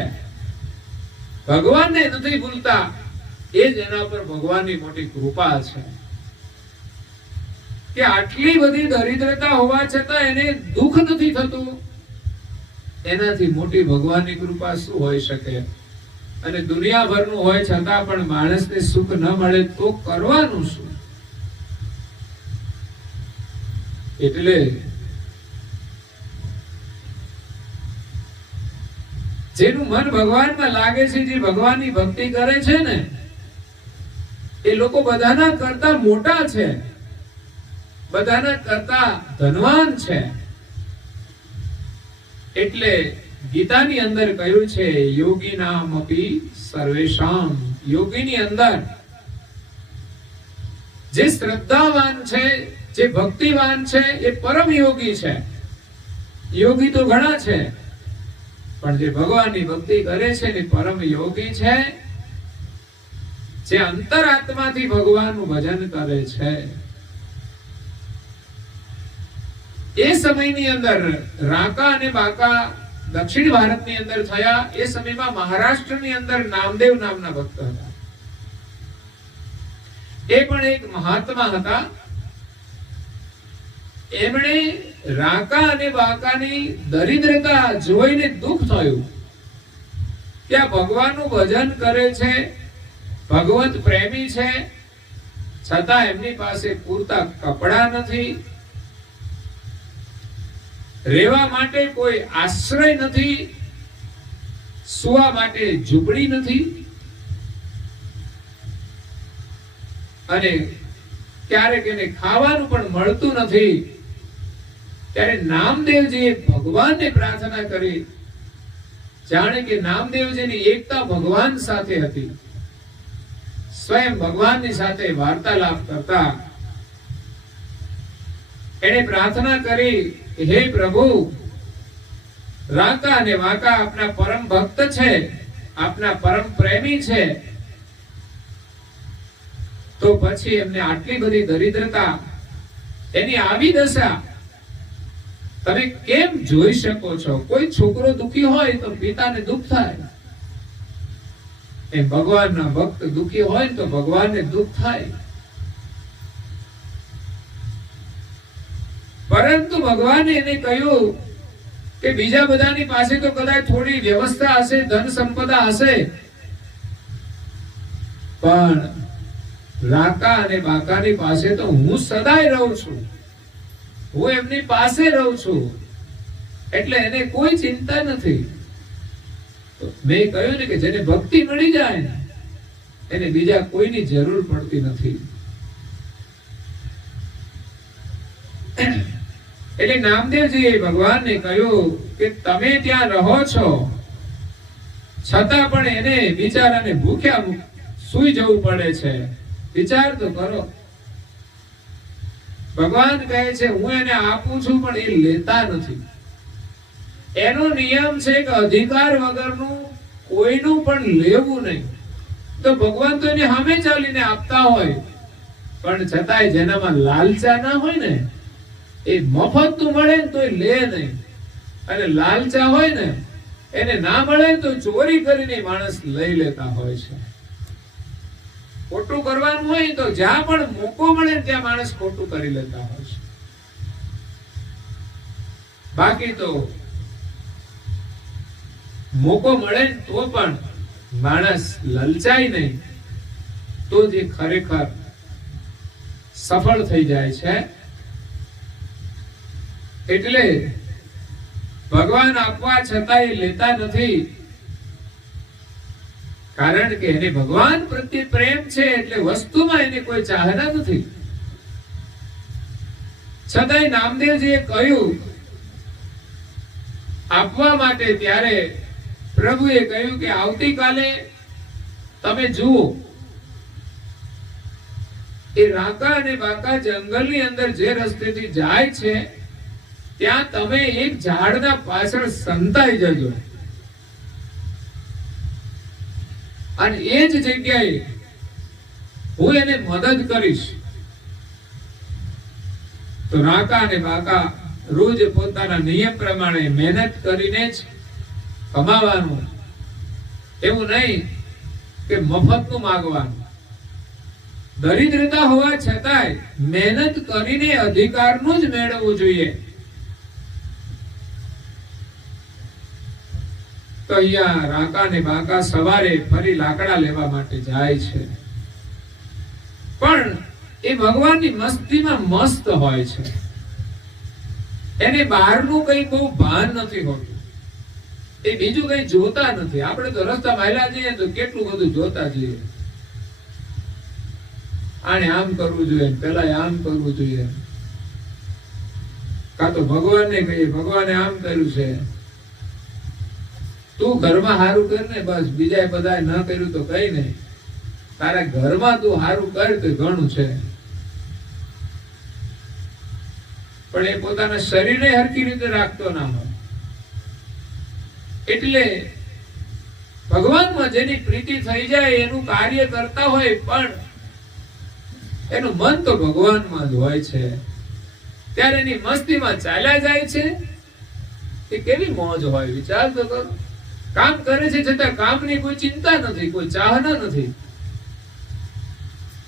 ભગવાનને નથી ભૂલતા, એ જ એના પર ભગવાનની મોટી કૃપા છે કે આટલી બધી દરિદ્રતા હોવા છતાં એને દુઃખ નથી થતું. એનાથી મોટી ભગવાનની કૃપા શું હોઈ શકે? અને દુનિયાભરનું હોય છતાં પણ માણસને સુખ ન મળે તો કરવાનું શું? એટલે જેનું મન ભગવાનમાં લાગે છે, જે ભગવાનની ભક્તિ કરે છે ને, એ લોકો બધાના કરતા મોટા છે, બધાના કરતા ધનવાન છે. એટલે ગીતાની અંદર કહ્યું છે યોગીનામ અપી સર્વેષામ. યોગીની અંદર જે શ્રદ્ધાવાન છે, જે ભક્તિવાન છે, એ પરમ યોગી છે. યોગી તો ઘણા છે, પણ જે ભગવાનની ભક્તિ કરે છે એ પરમ યોગી છે, જે અંતરાત્માથી ભગવાનનું ભજન કરે છે. એ સમયની અંદર રાકા અને બાકા દક્ષિણ ભારતની અંદર થયા. એ સમયમાં મહારાષ્ટ્રની અંદર નામદેવ નામના ભક્ત હતા. એ પણ એક મહાત્મા હતા. એમણે રાકા અને બાકાની દરિદ્રતા જોઈને દુઃખ થયું. ત્યાં ભગવાનનું ભજન કરે છે, ભગવત પ્રેમી છે, છતાં એમની પાસે પૂરતા કપડા નથી, રહેવા માટે કોઈ આશ્રય નથી, સુવા માટે ઝૂંપડી નથી, અને ક્યારેક એને ખાવાનું પણ મળતું નથી. ત્યારે નામદેવજીએ ભગવાનને પ્રાર્થના કરી. જાણે કે નામદેવજીની એકતા ભગવાન સાથે હતી. સ્વયં ભગવાનની સાથે વાર્તાલાપ કરતા એને પ્રાર્થના કરી, હે પ્રભુ, રાકા અને વાકા આપના પરમ ભક્ત છે, આપના પરમ પ્રેમી છે, તો પછી એમને આટલી બધી દરિદ્રતા, એની આવી દશા તમે કેમ જોઈ શકો છો? કોઈ છોકરો દુખી હોય તો પિતાને દુઃખ થાય, એમ ભગવાનના ભક્ત દુખી હોય તો ભગવાનને દુઃખ થાય. પરંતુ ભગવાને એને કહ્યું કે બીજા બધાની પાસે તો કદાચ થોડી વ્યવસ્થા હશે, ધન સંપદા હશે, પણ રાકા અને બાકાની પાસે તો હું સદાય રહું છું, હું એમની પાસે રહું છું, એટલે એને કોઈ ચિંતા નથી. મેં કહ્યું ને કે જેને ભક્તિ મળી જાય ને એને બીજા કોઈની જરૂર પડતી નથી. એટલે નામદેવજીએ ભગવાનને કહ્યું કે તમે ત્યાં રહો છો, છતાં પણ એને બિચારાને ભૂખ્યા સૂઈ જવું પડે છે. વિચાર તો કરો. ભગવાન કહે છે હું એને આપું છું પણ એ લેતા નથી. એનો નિયમ છે કે અધિકાર વગરનું કોઈનું પણ લેવું નહીં. તો ભગવાન તો એની સામે ચાલીને આપતા હોય, પણ છતાંય જેનામાં લાલચા ના હોય ને, એ મફત નું મળે ને તો લે નહીં, અને લાલચા હોય ને એને ના મળે તો ચોરી કરીને માણસ લઈ લેતા હોય છે. ખોટું કરવાનું હોય તો જ્યાં પણ મોકો મળે ત્યાં માણસ ખોટું કરી લેતા હોય છે. બાકી તો મોકો મળે તો પણ માણસ લલચાય નહીં, તો જે ખરેખર સફળ થઈ જાય છે. એટલે ભગવાન આપવા છતાં એ લેતા નથી, કારણ કે એને ભગવાન પ્રત્યે પ્રેમ છે, એટલે વસ્તુમાં એને કોઈ ચાહના નથી. છતાંય નામદેવજીએ કહ્યું આપવા માટે. ત્યારે પ્રભુએ કહ્યું કે આવતીકાલે તમે જુઓ, એ રાકા અને બાકા જંગલની અંદર જે રસ્તેથી જાય છે ત્યાં તમે એક ઝાડના પાછળ સંતાઈ જજો, અને એ જ જગ્યાએ હું એને મદદ કરીશ. તો રાકા અને બાકા રોજ પોતાના નિયમ પ્રમાણે મહેનત કરીને જ કમાવાનું, એવું નહીં કે મફતનું માંગવાનું. દરિદ્રતા હોવા છતાંય મહેનત કરીને અધિકારનું જ મેળવવું જોઈએ. તો અહીંયા રાકા ને બાકા સવારે ફરી લાકડા લેવા માટે જાય છે, પણ એ ભગવાનની મસ્તીમાં મસ્ત હોય છે. એને બહારનું કઈ બહુ ભાન નથી હોતું, એ બીજું કઈ જોતા નથી. આપણે તો રસ્તા હાલ્યા જઈએ તો કેટલું બધું જોતા જઈએ. આને આમ કરવું જોઈએ, પેલા આમ કરવું જોઈએ, કાં તો ભગવાનને કહીએ ભગવાને આમ કર્યું છે, તું ઘરમાં સારું કર ને બસ, બીજા બધા ન કર્યું તો કઈ નહીં, તારા ઘરમાં તું સારું કર તો ઘણું છે. પણ એ પોતાના શરીરને હરખી રીતે રાખતો ના હોય. એટલે ભગવાનમાં જેની પ્રીતિ થઈ જાય એનું કાર્ય કરતા હોય, પણ એનું મન તો ભગવાનમાં જ હોય છે. ત્યારે એની મસ્તીમાં ચાલ્યા જાય છે. એ કેવી મોજ હોય, વિચાર તો કરો. કામ કરે છે છતાં કામની કોઈ ચિંતા નથી, કોઈ ચાહના નથી,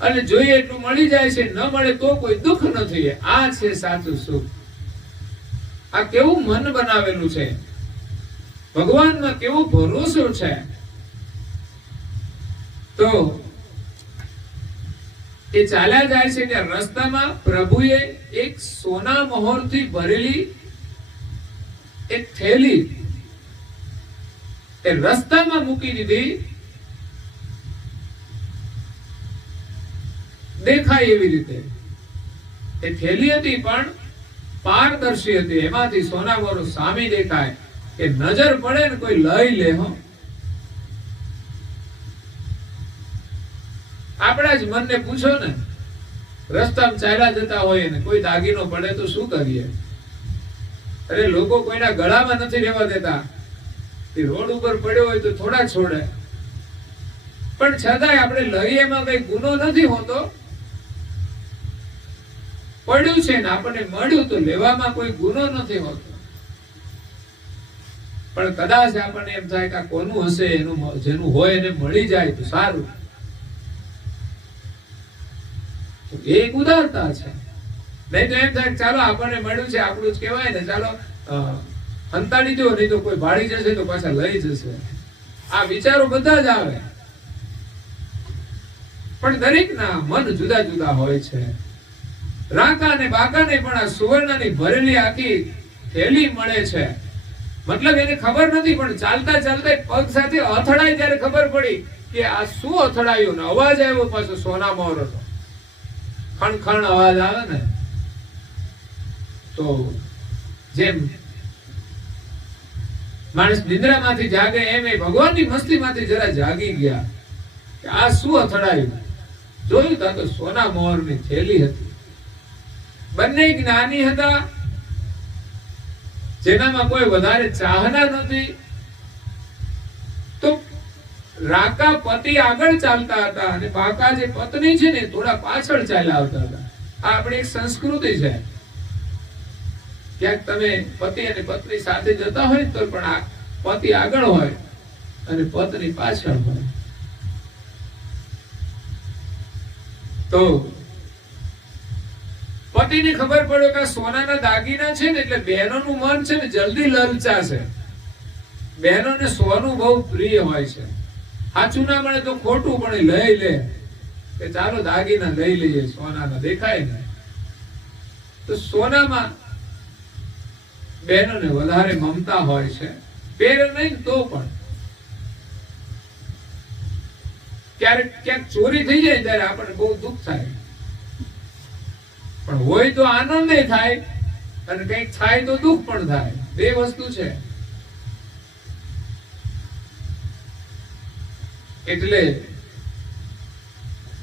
અને જોઈએ એટલું મળી જાય છે, ન મળે તો કોઈ દુઃખ નથી. આ છે સાચું સુખ. આ કેવું મન બનાવેલું છે, ભગવાનમાં કેવો ભરોસો છે. તો એ ચાલ્યા જાય છે ત્યાં રસ્તામાં પ્રભુએ એક સોના મહોરથી ભરેલી એક થેલી એ રસ્તામાં મૂકી દીધી, દેખાય એવી રીતે. એ થેલી હતી પણ પારદર્શી હતી, એમાંથી સોના મોહર સામે દેખાય કે નજર પડે ને કોઈ લઈ લે. હો, આપણા જ મનને પૂછો ને, રસ્તામાં ચાલ્યા જતા હોય ને કોઈ દાગીનો પડે તો શું કરીએ? અરે લોકો કોઈના ગળામાં નથી રહેવા દેતા. રોડ ઉપર પડ્યો હોય તો થોડા છોડે, પણ છતાંય આપણે લઈએ એમાં કઈ ગુનો નથી હોતો. પડ્યું છે ને આપણને મળ્યું તો લેવામાં કોઈ ગુનો નથી હોતો. પણ કદાચ આપણને એમ થાય કે કોનું હશે, એનું જેનું હોય એને મળી જાય તો સારું. એક ઉદારતા છે. નહીં તો એમ થાય ચાલો આપણને મળ્યું છે, આપણું જ કહેવાય ને, ચાલો હંતાડી દો, નહીં તો કોઈ ભાળી જશે તો પાછા લઈ જશે. આ વિચારો બધા જ આવે. પણ દરેકના મન જુદા જુદા હોય છે. રાકા અને બાકાને પણ આ સુવર્ણની ભરેલી આખી થેલી મળે છે. મતલબ એને ખબર નથી, પણ ચાલતા ચાલતા પગ સાથે અથડાય ત્યારે ખબર પડી કે આ શું અથડાયું, ને અવાજ આવ્યો પાછો સોના મોહરનો. ખણ ખણ અવાજ આવે ને, તો જેમ માણસ નિદ્રામાંથી જાગે એમ એ ભગવાનની મસ્તીમાંથી જરા જાગી ગયા કે આ શું અથડાયું. જોયું તો સોના મોહરની થેલી હતી. બંને જ્ઞાની હતા, જેનામાં કોઈ વધારે ચાહના નથી. તો રાકા પતિ આગળ ચાલતા હતા અને બાકા જે પત્ની છે ને થોડા પાછળ ચાલ્યા આવતા હતા. આ આપણી એક સંસ્કૃતિ છે. ક્યાંક તમે પતિ અને પત્ની સાથે જતા હોય તો પણ આ પતિ આગળ હોય અને પત્ની પાછળ હોય. તો પતિને ખબર પડ્યો કે સોનાના દાગીના છે ને એટલે બહેનોનું મન છે ને જલ્દી લલચાશે. બહેનોને સોનું બહુ પ્રિય હોય છે. સાચું ના મળે તો ખોટું પણ લઈ લે કે ચાલો દાગીના લઈ લઈએ, સોનાના દેખાય ને. તો સોનામાં બહેનોને વધારે મમતા હોય છે. પહેરે નહીં તો પણ ક્યારેક ક્યાંક ચોરી થઈ જાય ત્યારે આપણને બહુ દુઃખ થાય, પણ હોય તો આનંદ થાય, અને કંઈક થાય તો દુઃખ પણ થાય. બે વસ્તુ છે. એટલે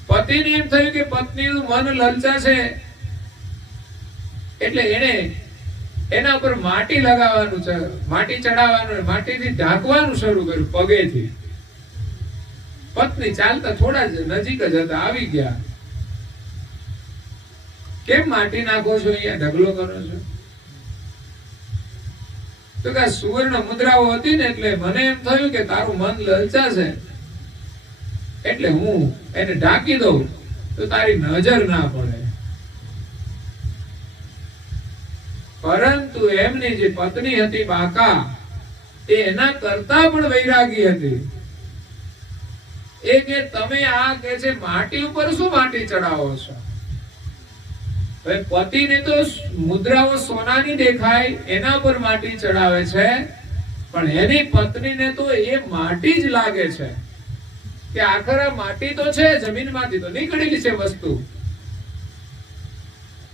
પતિને એમ થયું કે પત્નીનું મન લલચાશે, એટલે એને એના ઉપર માટી લગાવવાનું છે, માટી ચડાવવાનું, માટીથી ઢાંકવાનું શરૂ કર્યું પગેથી. પત્ની ચાલતા થોડા જ નજીક જ હતા, આવી ગયા. કેમ માટી નાખો છો, અહીંયા ઢગલો કરો છો? તો કે સુવર્ણ મુદ્રાઓ હતી ને એટલે મને એમ થયું કે તારું મન લલચાશે, એટલે હું એને ઢાંકી દઉં તો તારી નજર ના પડે. પરંતુ એમની જે પત્ની હતી બાકા, એ એના કરતા પણ વૈરાગી હતી. એ કે તમે આ કે છે માટી ઉપર શું માટી ચડાવો છો? હવે પતિને તો મુદ્રાઓ સોનાની દેખાય, એના પર માટી ચડાવે છે, પણ એની પત્નીને તો એ માટી જ લાગે છે. કે આખર આ માટી તો છે, જમીનમાંથી તો નીકળેલી છે વસ્તુ,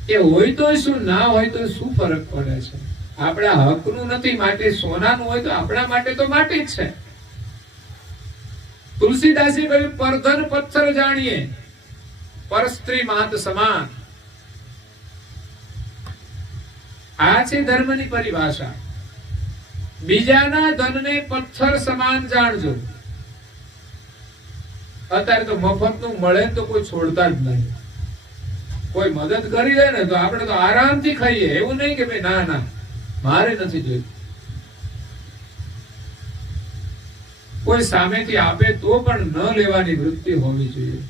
એ હોય તો શું, ના હોય તો શું ફરક પડે છે? આપણા હકનું નથી માટી, સોનાનું હોય તો આપણા માટે તો માટી જ છે. તુલસીદાસે કહ્યું પરધન પથ્થર જાણીએ, પર સ્ત્રી માત સમાન. આ છે ધર્મની પરિભાષા. બીજાના ધનને પથ્થર સમાન જાણજો. અત્યારે તો મફતનું મળે તો કોઈ છોડતા જ નહીં. કોઈ મદદ કરી દે ને તો આપણે તો આરામથી ખાઈએ, એવું નહીં કે ભાઈ ના ના મારે નથી જોઈતું. કોઈ સામેથી આપે તો પણ ન લેવાની વૃત્તિ હોવી જોઈએ.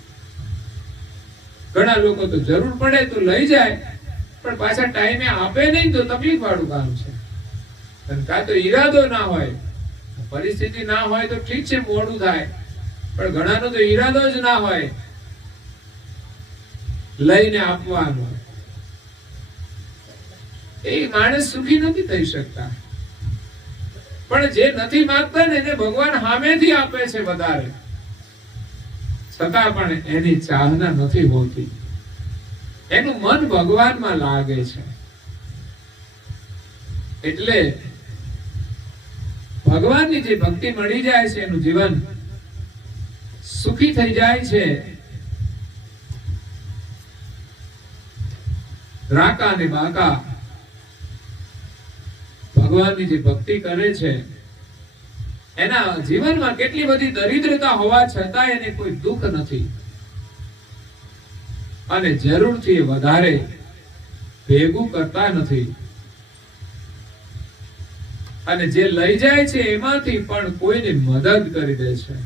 ઘણા લોકો તો જરૂર પડે તો લઈ જાય, પણ પાછા ટાઈમે આપે નહીં તો તકલીફ વાળું કામ છે. કાં તો ઈરાદો ના હોય, પરિસ્થિતિ ના હોય તો ઠીક છે, મોડું થાય, પણ ઘણાનો તો ઈરાદો જ ના હોય લઈને આપવાનો, એ માણસ સુખી નથી થઈ શકતા. પણ જે નથી માંગતા ને એને ભગવાન સામેથી આપે છે વધારે, છતાં પણ એની ચાહના નથી હોતી, એનું મન ભગવાનમાં લાગે છે. એટલે ભગવાનની જે ભક્તિ મળી જાય છે, એનું જીવન સુખી થઈ જાય છે. રાકા અને બાકા ભગવાનની જે ભક્તિ કરે છે, એના જીવનમાં કેટલી બધી દરિદ્રતા હોવા છતાં એને કોઈ દુઃખ નથી, અને જરૂરથી વધારે ભેગું કરતા નથી. અને જે લઈ જાય છે એમાંથી પણ કોઈને મદદ કરી દે છે.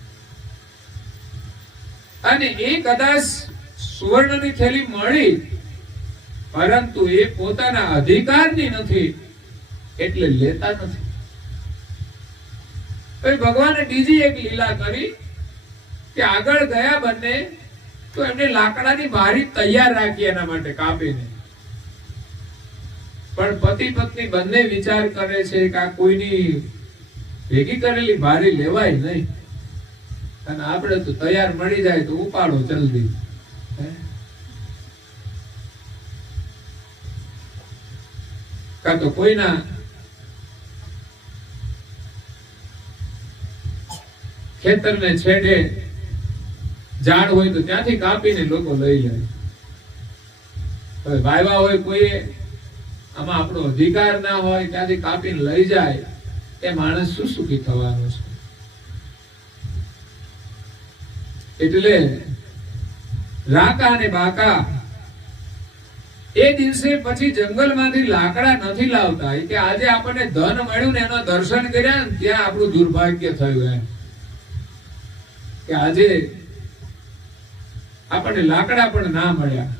અને એ કદાચ સુવર્ણની થેલી મળી, પરંતુ એ પોતાના અધિકારની નથી એટલે લેતા નથી. ભગવાને બીજી એક લીલા કરી કે આગળ ગયા બંને તો એમને લાકડાની બારી તૈયાર રાખી એના માટે કાપીને. પણ પતિ પત્ની બંને વિચાર કરે છે કે આ કોઈની ભેગી કરેલી બારી લેવાય નહીં, અને આપણે તો તૈયાર મળી જાય તો ઉપાડો જલ્દી. કાં તો કોઈના ખેતરને છેડે ઝાડ હોય તો ત્યાંથી કાપીને લોકો લઈ જાય. હવે વાયવા હોય કોઈ, આમાં આપણો અધિકાર ના હોય, ત્યાંથી કાપીને લઈ જાય, એ માણસ શું સુખી થવાનો છે? એટલે રાકા અને બાકા એ દિવસે પછી જંગલમાંથી લાકડા નથી લાવતા, કે આજે આપણને ધન મળ્યું ને એનો દર્શન કર્યા ને ત્યાં આપણું દુર્ભાગ્ય થયું એમ, કે આજે આપણને લાકડા પણ ના મળ્યા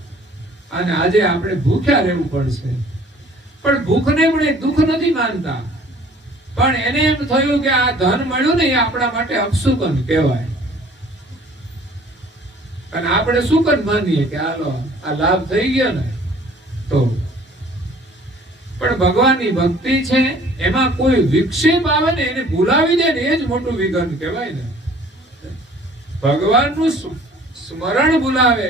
અને આજે આપણે ભૂખ્યા રહેવું પડશે. પણ ભૂખને પણ એ દુઃખ નથી માનતા, પણ એને એમ થયું કે આ ધન મળ્યું ને એ આપણા માટે અપશુકન કહેવાય, અને આપણે સુકન માનીએ કે હાલો આ લાભ થઈ ગયો ને તો. પણ ભગવાનની ભક્તિ છે, એમાં કોઈ વિક્ષેપ આવે ને એને ભૂલાવી દે ને એ જ મોટું વિઘન કહેવાય ને. ભગવાનનું સ્મરણ ભૂલાવે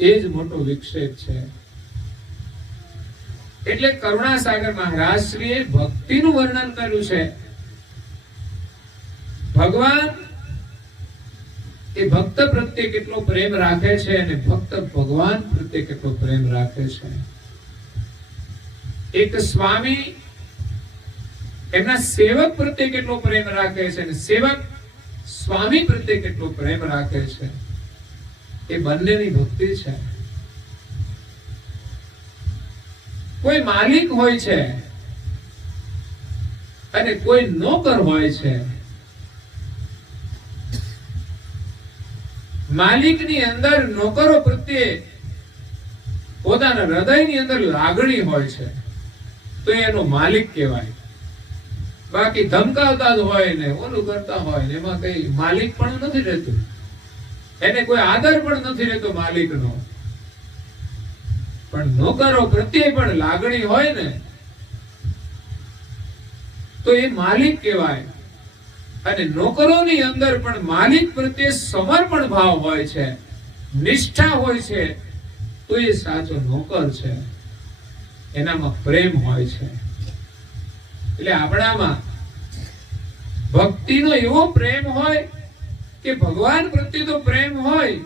એ જ મોટો વિક્ષેપ છે. એટલે કરુણાસાગર મહારાજ શ્રીએ ભક્તિનું વર્ણન કર્યું છે. ભગવાન એ ભક્ત પ્રત્યે કેટલો પ્રેમ રાખે છે અને ભક્ત ભગવાન પ્રત્યે કેટલો પ્રેમ રાખે છે. એક સ્વામી એમના સેવક પ્રત્યે કેટલો પ્રેમ રાખે છે અને સેવક સ્વામી પ્રત્યે કેટલો પ્રેમ રાખે છે, એ બંનેની ભક્તિ છે. કોઈ માલિક હોય છે અને કોઈ નોકર હોય છે. માલિકની અંદર નોકરો પ્રત્યે પોતાના હૃદયની અંદર લાગણી હોય છે તો એનો માલિક કહેવાય. બાકી ધમકાવતા જ હોય ને ઓલું કરતા હોય ને એમાં કઈ માલિક પણ નથી રહેતું, એને કોઈ આદર પણ નથી રહેતો માલિકનો. પણ નોકરો પ્રત્યે પણ લાગણી હોય ને તો એ માલિક કહેવાય. અને નોકરોની અંદર પણ માલિક પ્રત્યે સમર્પણ ભાવ હોય છે, નિષ્ઠા હોય છે, તો એ સાચો નોકર છે, એનામાં પ્રેમ હોય છે. એટલે આપણામાં ભક્તિનો એવો પ્રેમ હોય કે ભગવાન પ્રત્યે તો પ્રેમ હોય,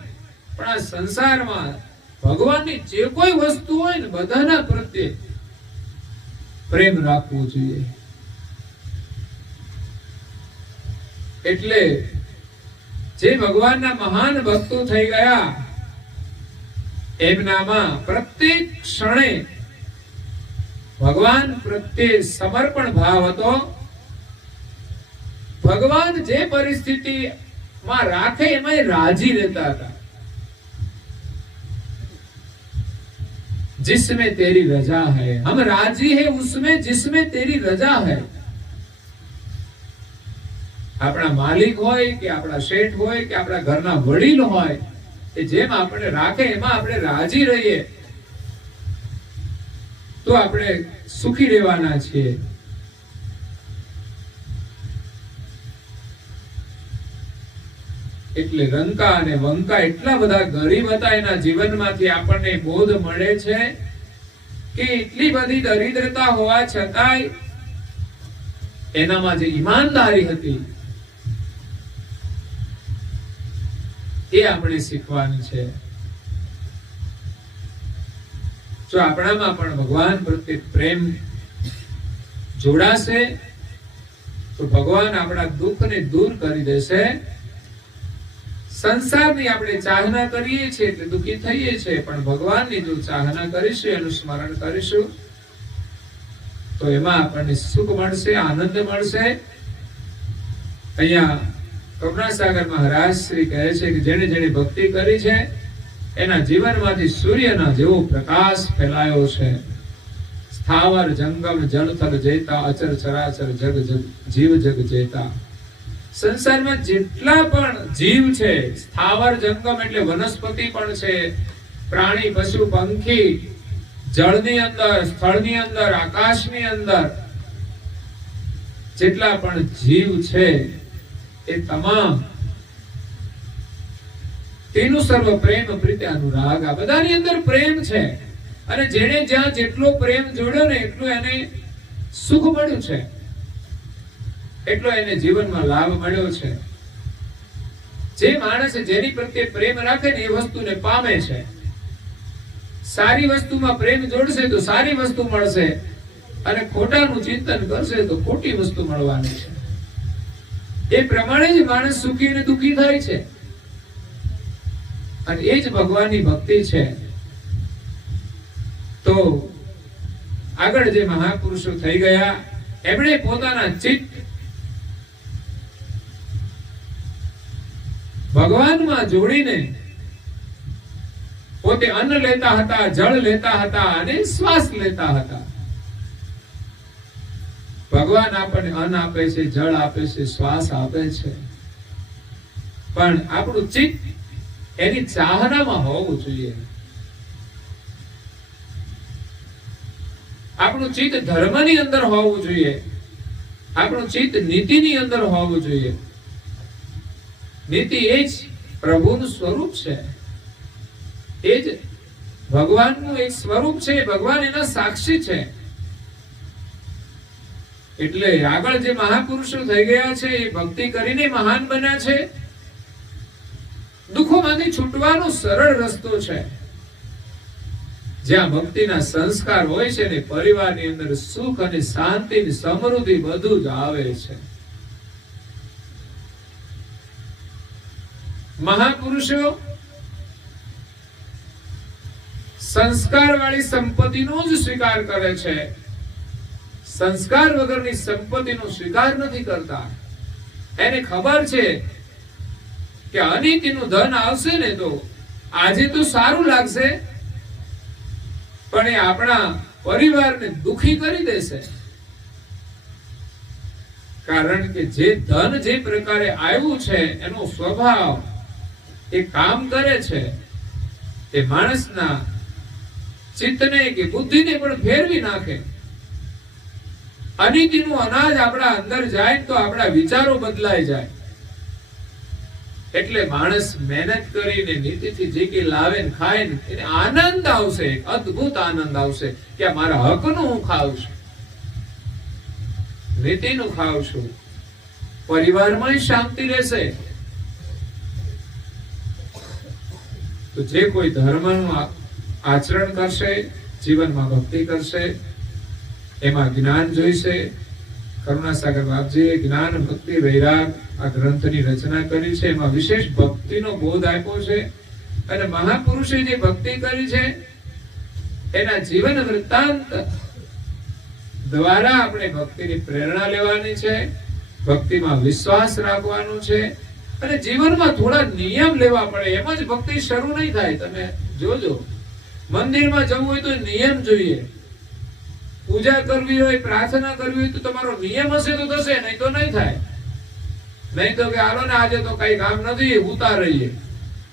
પણ આ સંસારમાં ભગવાનની જે કોઈ વસ્તુ હોય ને બધાના પ્રત્યે પ્રેમ રાખવો જોઈએ. એટલે જે ભગવાનના મહાન ભક્તો થઈ ગયા એમનામાં પ્રત્યેક ક્ષણે ભગવાન પ્રત્યે સમર્પણ ભાવ હતો. ભગવાન જે પરિસ્થિતિમાં રાખે એમાં રાજી રહેતા હતા. जिसमें तेरी रजा है, हम राजी है उसमें जिसमें तेरी रजा है. આપણા માલિક હોય કે આપણા શેઠ હોય કે આપણા ઘરના વડીલ હોય, એ જેમ આપણે રાખે એમાં આપણે રાજી રહીએ તો આપણે સુખી રહેવાના છીએ. એટલે રંકા અને વંકા એટલા બધા ગરીબ હતા, એના જીવનમાંથી આપણને બોધ મળે છે કે એટલી બધી દરિદ્રતા હોવા છતાંય એનામાં જે ઈમાનદારી હતી એ આપણે શીખવાનું છે. જો આપણામાં પણ ભગવાન પ્રત્યે પ્રેમ જોડાશે તો ભગવાન આપણા દુઃખને દૂર કરી દેશે. સંસારની આપણે ચાહના કરીએ છીએ એટલે દુઃખી થઈએ છીએ, પણ ભગવાનની જો ચાહના કરીશું, એનું સ્મરણ કરીશું તો એમાં આપણને સુખ મળશે, આનંદ મળશે. અહીંયા કરુણાસાગર મહારાજ શ્રી કહે છે કે જેણે જેણે ભક્તિ કરી છે એના જીવનમાંથી સૂર્યના જેવો પ્રકાશ ફેલાયો છે. સ્થાવર જંગમ જળથલ જેતા અચર ચરાચર જગ જગ જીવ જગ જેતા. સંસારમાં જેટલા પણ જીવ છે, સ્થાવર જંગમ એટલે વનસ્પતિ પણ છે, પ્રાણી પશુ પંખી, જળની અંદર, સ્થળની અંદર, આકાશની અંદર જેટલા પણ જીવ છે એ તમામ તેનું સર્વ પ્રેમ પ્રીતિ અનુરાગ. આ બધાની અંદર પ્રેમ છે અને જેણે જ્યાં જેટલો પ્રેમ જોડ્યો ને એટલું એને સુખ મળ્યું છે, એટલો એને જીવનમાં લાભ મળ્યો છે. જે માણસ જેની પ્રત્યે પ્રેમ રાખે ને એ વસ્તુને પામે છે. સારી વસ્તુમાં પ્રેમ જોડશે તો સારી વસ્તુ મળશે, અને ખોટાનું ચિંતન કરશે તો ખોટી વસ્તુ મળવાની છે. એ પ્રમાણે જ માણસ સુખી અને દુઃખી થાય છે, અને એ જ ભગવાનની ભક્તિ છે. તો આગળ જે મહાપુરુષો થઈ ગયા એમણે પોતાના ચિત્ત ભગવાનમાં જોડીને પોતે અન્ન લેતા હતા, જળ લેતા હતા અને શ્વાસ લેતા હતા. ભગવાન આપણને અન્ન આપે છે, જળ આપે છે, શ્વાસ આપે છે, પણ આપણું ચિત્ત એની ચાહનામાં હોવું જોઈએ. આપણું ચિત્ત ધર્મની અંદર હોવું જોઈએ, આપણું ચિત્ત નીતિની અંદર હોવું જોઈએ. નીતિ એ જ પ્રભુનું સ્વરૂપ છે, એ જ ભગવાનનું એક સ્વરૂપ છે, ભગવાન એના સાક્ષી છે. એટલે આગળ જે મહાપુરુષો થઈ ગયા છે એ ભક્તિ કરીને મહાન બન્યા છે. દુઃખોમાંથી છૂટવાનો સરળ રસ્તો છે. જ્યાં ભક્તિના સંસ્કાર હોય છે ને પરિવારની અંદર સુખ અને શાંતિ, સમૃદ્ધિ બધું જ આવે છે. મહાપુરુષો સંસ્કાર વાળી સંપત્તિનો જ સ્વીકાર કરે છે, સંસ્કાર વગરની સંપત્તિનો સ્વીકાર નથી કરતા. એને ખબર છે કે અનિતિનું ધન આવશે ને તો આજે તો સારું લાગશે, પણ એ આપણા પરિવારને દુખી કરી દેશે. કારણ કે જે ધન જે પ્રકારે આવ્યું છે એનો સ્વભાવ એ કામ કરે છે, તે માણસના ચિત્તને કે બુદ્ધિને પણ ફેરવી નાખે. અનીતિનું અનાજ આપણા અંદર જાય તો આપણા વિચારો બદલાઈ જાય. એટલે માણસ મહેનત કરીને નીતિથી જે કઈ લાવે ને ખાય ને એને આનંદ આવશે, અદ્ભુત આનંદ આવશે કે આ મારા હકનું હું ખાઉં છું, નીતિનું ખાઉં છું. પરિવારમાં શાંતિ રહેશે. તો જે કોઈ ધર્મનું આચરણ કરશે, જીવનમાં ભક્તિ કરશે, એમાં જ્ઞાન જોઈશે. કરુણાસાગર બાપજીએ જ્ઞાન, ભક્તિ, વૈરાગ આ ગ્રંથની રચના કરી છે. એમાં વિશેષ ભક્તિનો બોધ આપ્યો છે. અને મહાપુરુષે જે ભક્તિ કરી છે એના જીવન વૃત્તાંત દ્વારા આપણે ભક્તિની પ્રેરણા લેવાની છે, ભક્તિમાં વિશ્વાસ રાખવાનો છે અને જીવનમાં થોડા નિયમ લેવા પડે. એમ જ ભક્તિ શરૂ નહીં થાય. તમે જોજો, મંદિરમાં જવું હોય તો નિયમ જોઈએ, પૂજા કરવી હોય, પ્રાર્થના કરવી હોય તો તમારો નિયમ હશે તો થશે, નહીં તો નહીં થાય. નહીં તો કે હાલો ને આજે તો કઈ કામ નથી, ઉતાર રહીએ.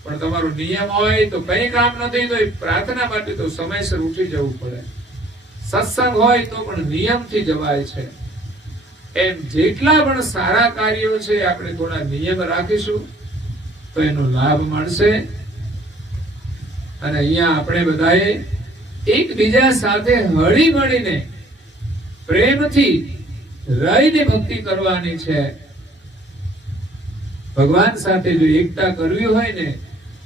પણ તમારો નિયમ હોય તો કઈ કામ નથી તો પ્રાર્થના માટે તો સમયસર ઉઠી જવું પડે. સત્સંગ હોય તો પણ નિયમથી જવાય છે. એમ જેટલા પણ સારા કાર્યો છે આપણે થોડા નિયમ રાખીશું તો એનો લાભ મળશે. અને અહીંયા આપણે બધાએ એકબીજા સાથે હળી મળીને પ્રેમથી રહીને ભક્તિ કરવાની છે. ભગવાન સાથે જો એકતા કરવી હોય ને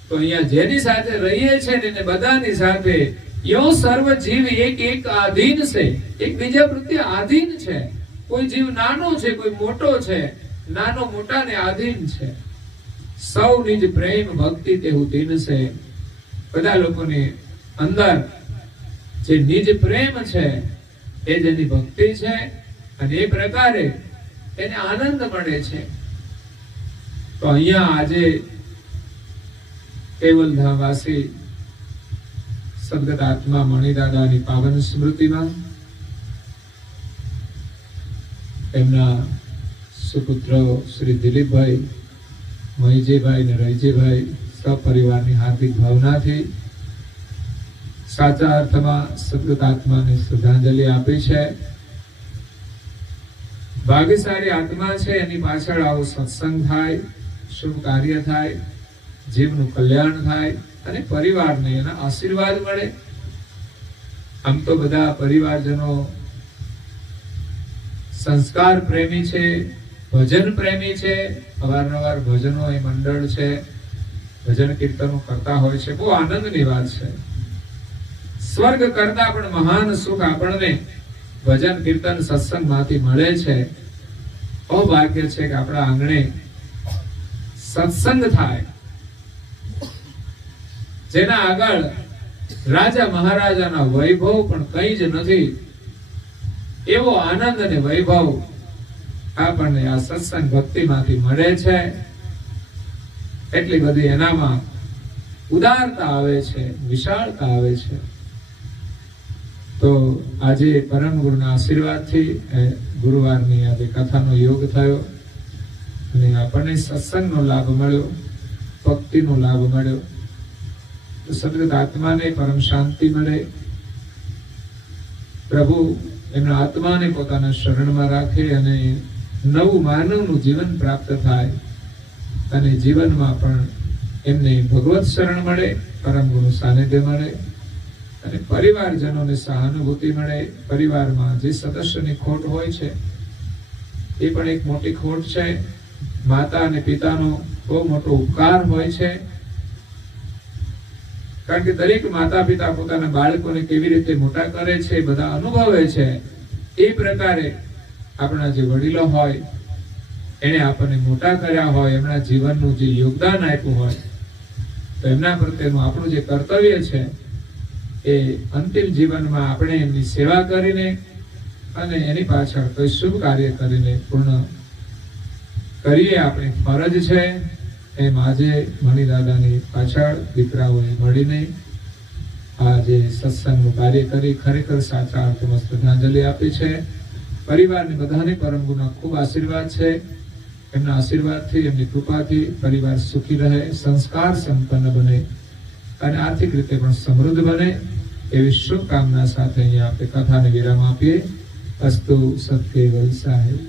તો અહીંયા જેની સાથે રહીએ છે ને એને બધાની સાથે યો સર્વ જીવ એક એક આધીન છે, એકબીજા પ્રત્યે આધીન છે. કોઈ જીવ નાનો છે, કોઈ મોટો છે, નાનો મોટાને આધીન છે. સૌ નિજ પ્રેમ ભક્તિ તેવું દીન છે. બધા લોકોની અંદર જે નિજ પ્રેમ છે એ જેની ભક્તિ છે અને એ પ્રકારે એને આનંદ મળે છે. તો અહીંયા આજે કેવલધામવાસી સદગત આત્મા મણિદાદાની પાવન સ્મૃતિમાં એમના સુપુત્ર શ્રી દિલીપભાઈ, મહીજીભાઈ અને રહીજીભાઈ સપરિવારની હાર્દિક ભાવનાથી સાચા અર્થમાં સદગત આત્માને શ્રદ્ધાંજલિ આપી છે. ભાગ્યશાળી આત્મા છે, એની પાછળ આવો સત્સંગ થાય, શુભ કાર્ય થાય, જીવનું કલ્યાણ થાય અને પરિવારને એના આશીર્વાદ મળે. આમ તો બધા પરિવારજનો સંસ્કાર પ્રેમી છે, ભજન પ્રેમી છે. અવારનવાર ભજનો એ મંડળ છે, ભજન કીર્તનો કરતા હોય છે. બહુ આનંદની વાત છે. સ્વર્ગ કરતા પણ મહાન સુખ આપણને ભજન કીર્તન સત્સંગ માંથી મળે છે. અભાગ્ય છે કે આપણા આંગણે સત્સંગ થાય, જેના આગળ રાજા મહારાજાના વૈભવ પણ કઈ જ નથી. એવો આનંદ અને વૈભવ આપણને આ સત્સંગ ભક્તિ માંથી મળે છે. એટલી બધી એનામાં ઉદારતા આવે છે, વિશાળતા આવે છે. તો આજે પરમ ગુરુના આશીર્વાદથી ગુરુવારની આજે કથાનો યોગ થયો અને આપણને સત્સંગનો લાભ મળ્યો, ભક્તિનો લાભ મળ્યો. તો સદગત આત્માને પરમ શાંતિ મળે, પ્રભુ એમના આત્માને પોતાના શરણમાં રાખે અને નવું માનવનું જીવન પ્રાપ્ત થાય અને જીવનમાં પણ એમને ભગવત શરણ મળે, પરમ ગુરુ સાનિધ્ય મળે અને પરિવારજનોને સહાનુભૂતિ મળે. પરિવારમાં જે સદસ્યની ખોટ હોય છે એ પણ એક મોટી ખોટ છે. માતા અને પિતાનો બહુ મોટો ઉપકાર હોય છે, કારણ કે દરેક માતા પિતા પોતાના બાળકોને કેવી રીતે મોટા કરે છે એ બધા અનુભવે છે. એ પ્રકારે આપણા જે વડીલો હોય એને આપણને મોટા કર્યા હોય, એમના જીવનનું જે યોગદાન આપ્યું હોય તો એમના પ્રત્યેનું આપણું જે કર્તવ્ય છે એ અંતિમ જીવનમાં આપણે એમની સેવા કરીને અને એની પાછળ કોઈ શુભ કાર્ય કરીને પૂર્ણ કરીએ, આપણી ફરજ છે. એમ આજે મણિદાદાની પાછળ દીકરાઓએ મળીને આ જે સત્સંગનું કાર્ય કરી ખરેખર સાચા અર્થમાં શ્રદ્ધાંજલિ આપી છે. પરિવારની બધાને પરમ ગુરુના ખૂબ આશીર્વાદ છે. એમના આશીર્વાદથી, એમની કૃપાથી પરિવાર સુખી રહે, સંસ્કાર સંપન્ન બને અને આર્થિક રીતે પણ સમૃદ્ધ બને એવી શુભકામના સાથે અહીંયા આપણે કથાને વિરામ આપીએ. અસ્તુ સત્કેવલ સાહેબ.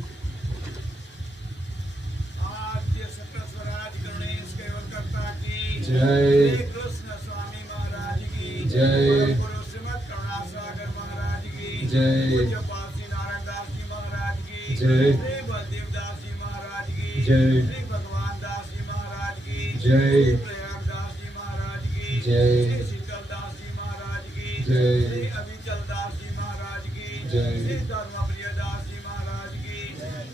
आद्य सकल स्वराज गणेश केवल करता की जय. कृष्ण स्वामी महाराज की जय. गुरु श्रीमद करुणा सागर महाराज की जय. पूज्य पासी नारायण दास जी महाराज की जय. श्री बलदेव दास जी महाराज की जय. श्री भगवान दास जी महाराज की जय. श्री प्रयाग दास जी महाराज की जय. श्री शीतल दास जी महाराज की जय. श्री अभिचल दास जी महाराज की जय. श्री धर्मप्रिय दास जी महाराज की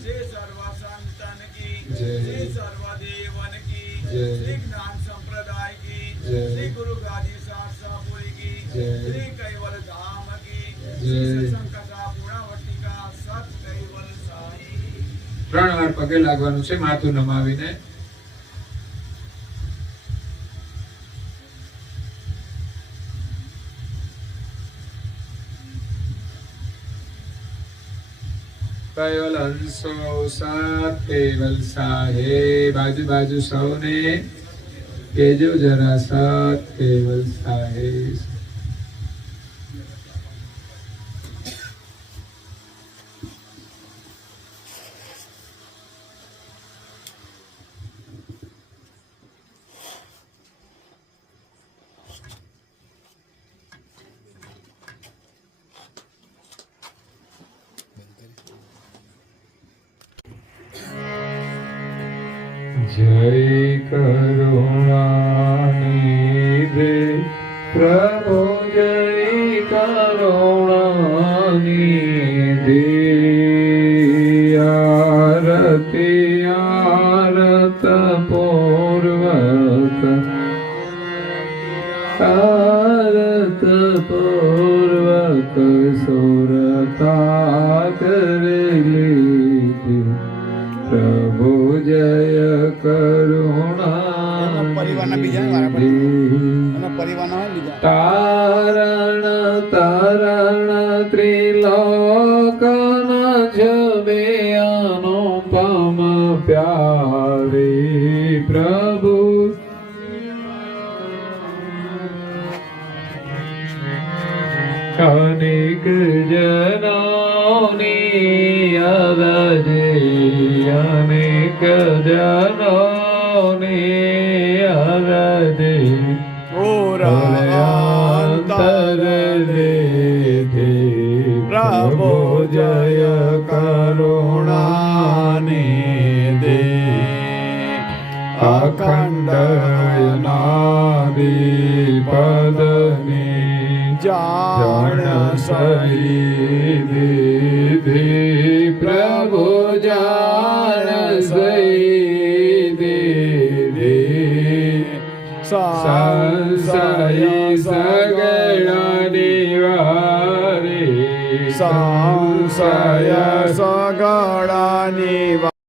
श्री सर्व संतन की जय. श्री सर्वदेवन की जय. श्री ज्ञान संप्रदाय की जय. श्री गुरु गादी शास्त्रापुरी की जय. श्री कैवल धाम की जय. श्री संकटा पूर्णावटिका सत कैवल साई. 3 વાર પગે લાગવાનું છે માથું નમાવીને. कैवल हंसो सात केवल साहेब. આજુબાજુ સૌને કેજો જરા સાત કેવલ સાહેબ. जय करुणानिधे प्रभु जय करुणानिधे. आरती आरत पूर्वक आरत पूर्वक सुरता करेली प्रभु जय करुणा. तारण तारण त्रिलोकन जमे अनुपम प्यारे प्रभु. अनेक जनोनी अरजे अनेक जनोनी अरजे अंतर दे प्रभु जय करुणा निधे. अखंड नादि पदने जान सही दे प्रभु जान सही दे. संशय सगड़ा निवारे संशय सगड़ा निवारे.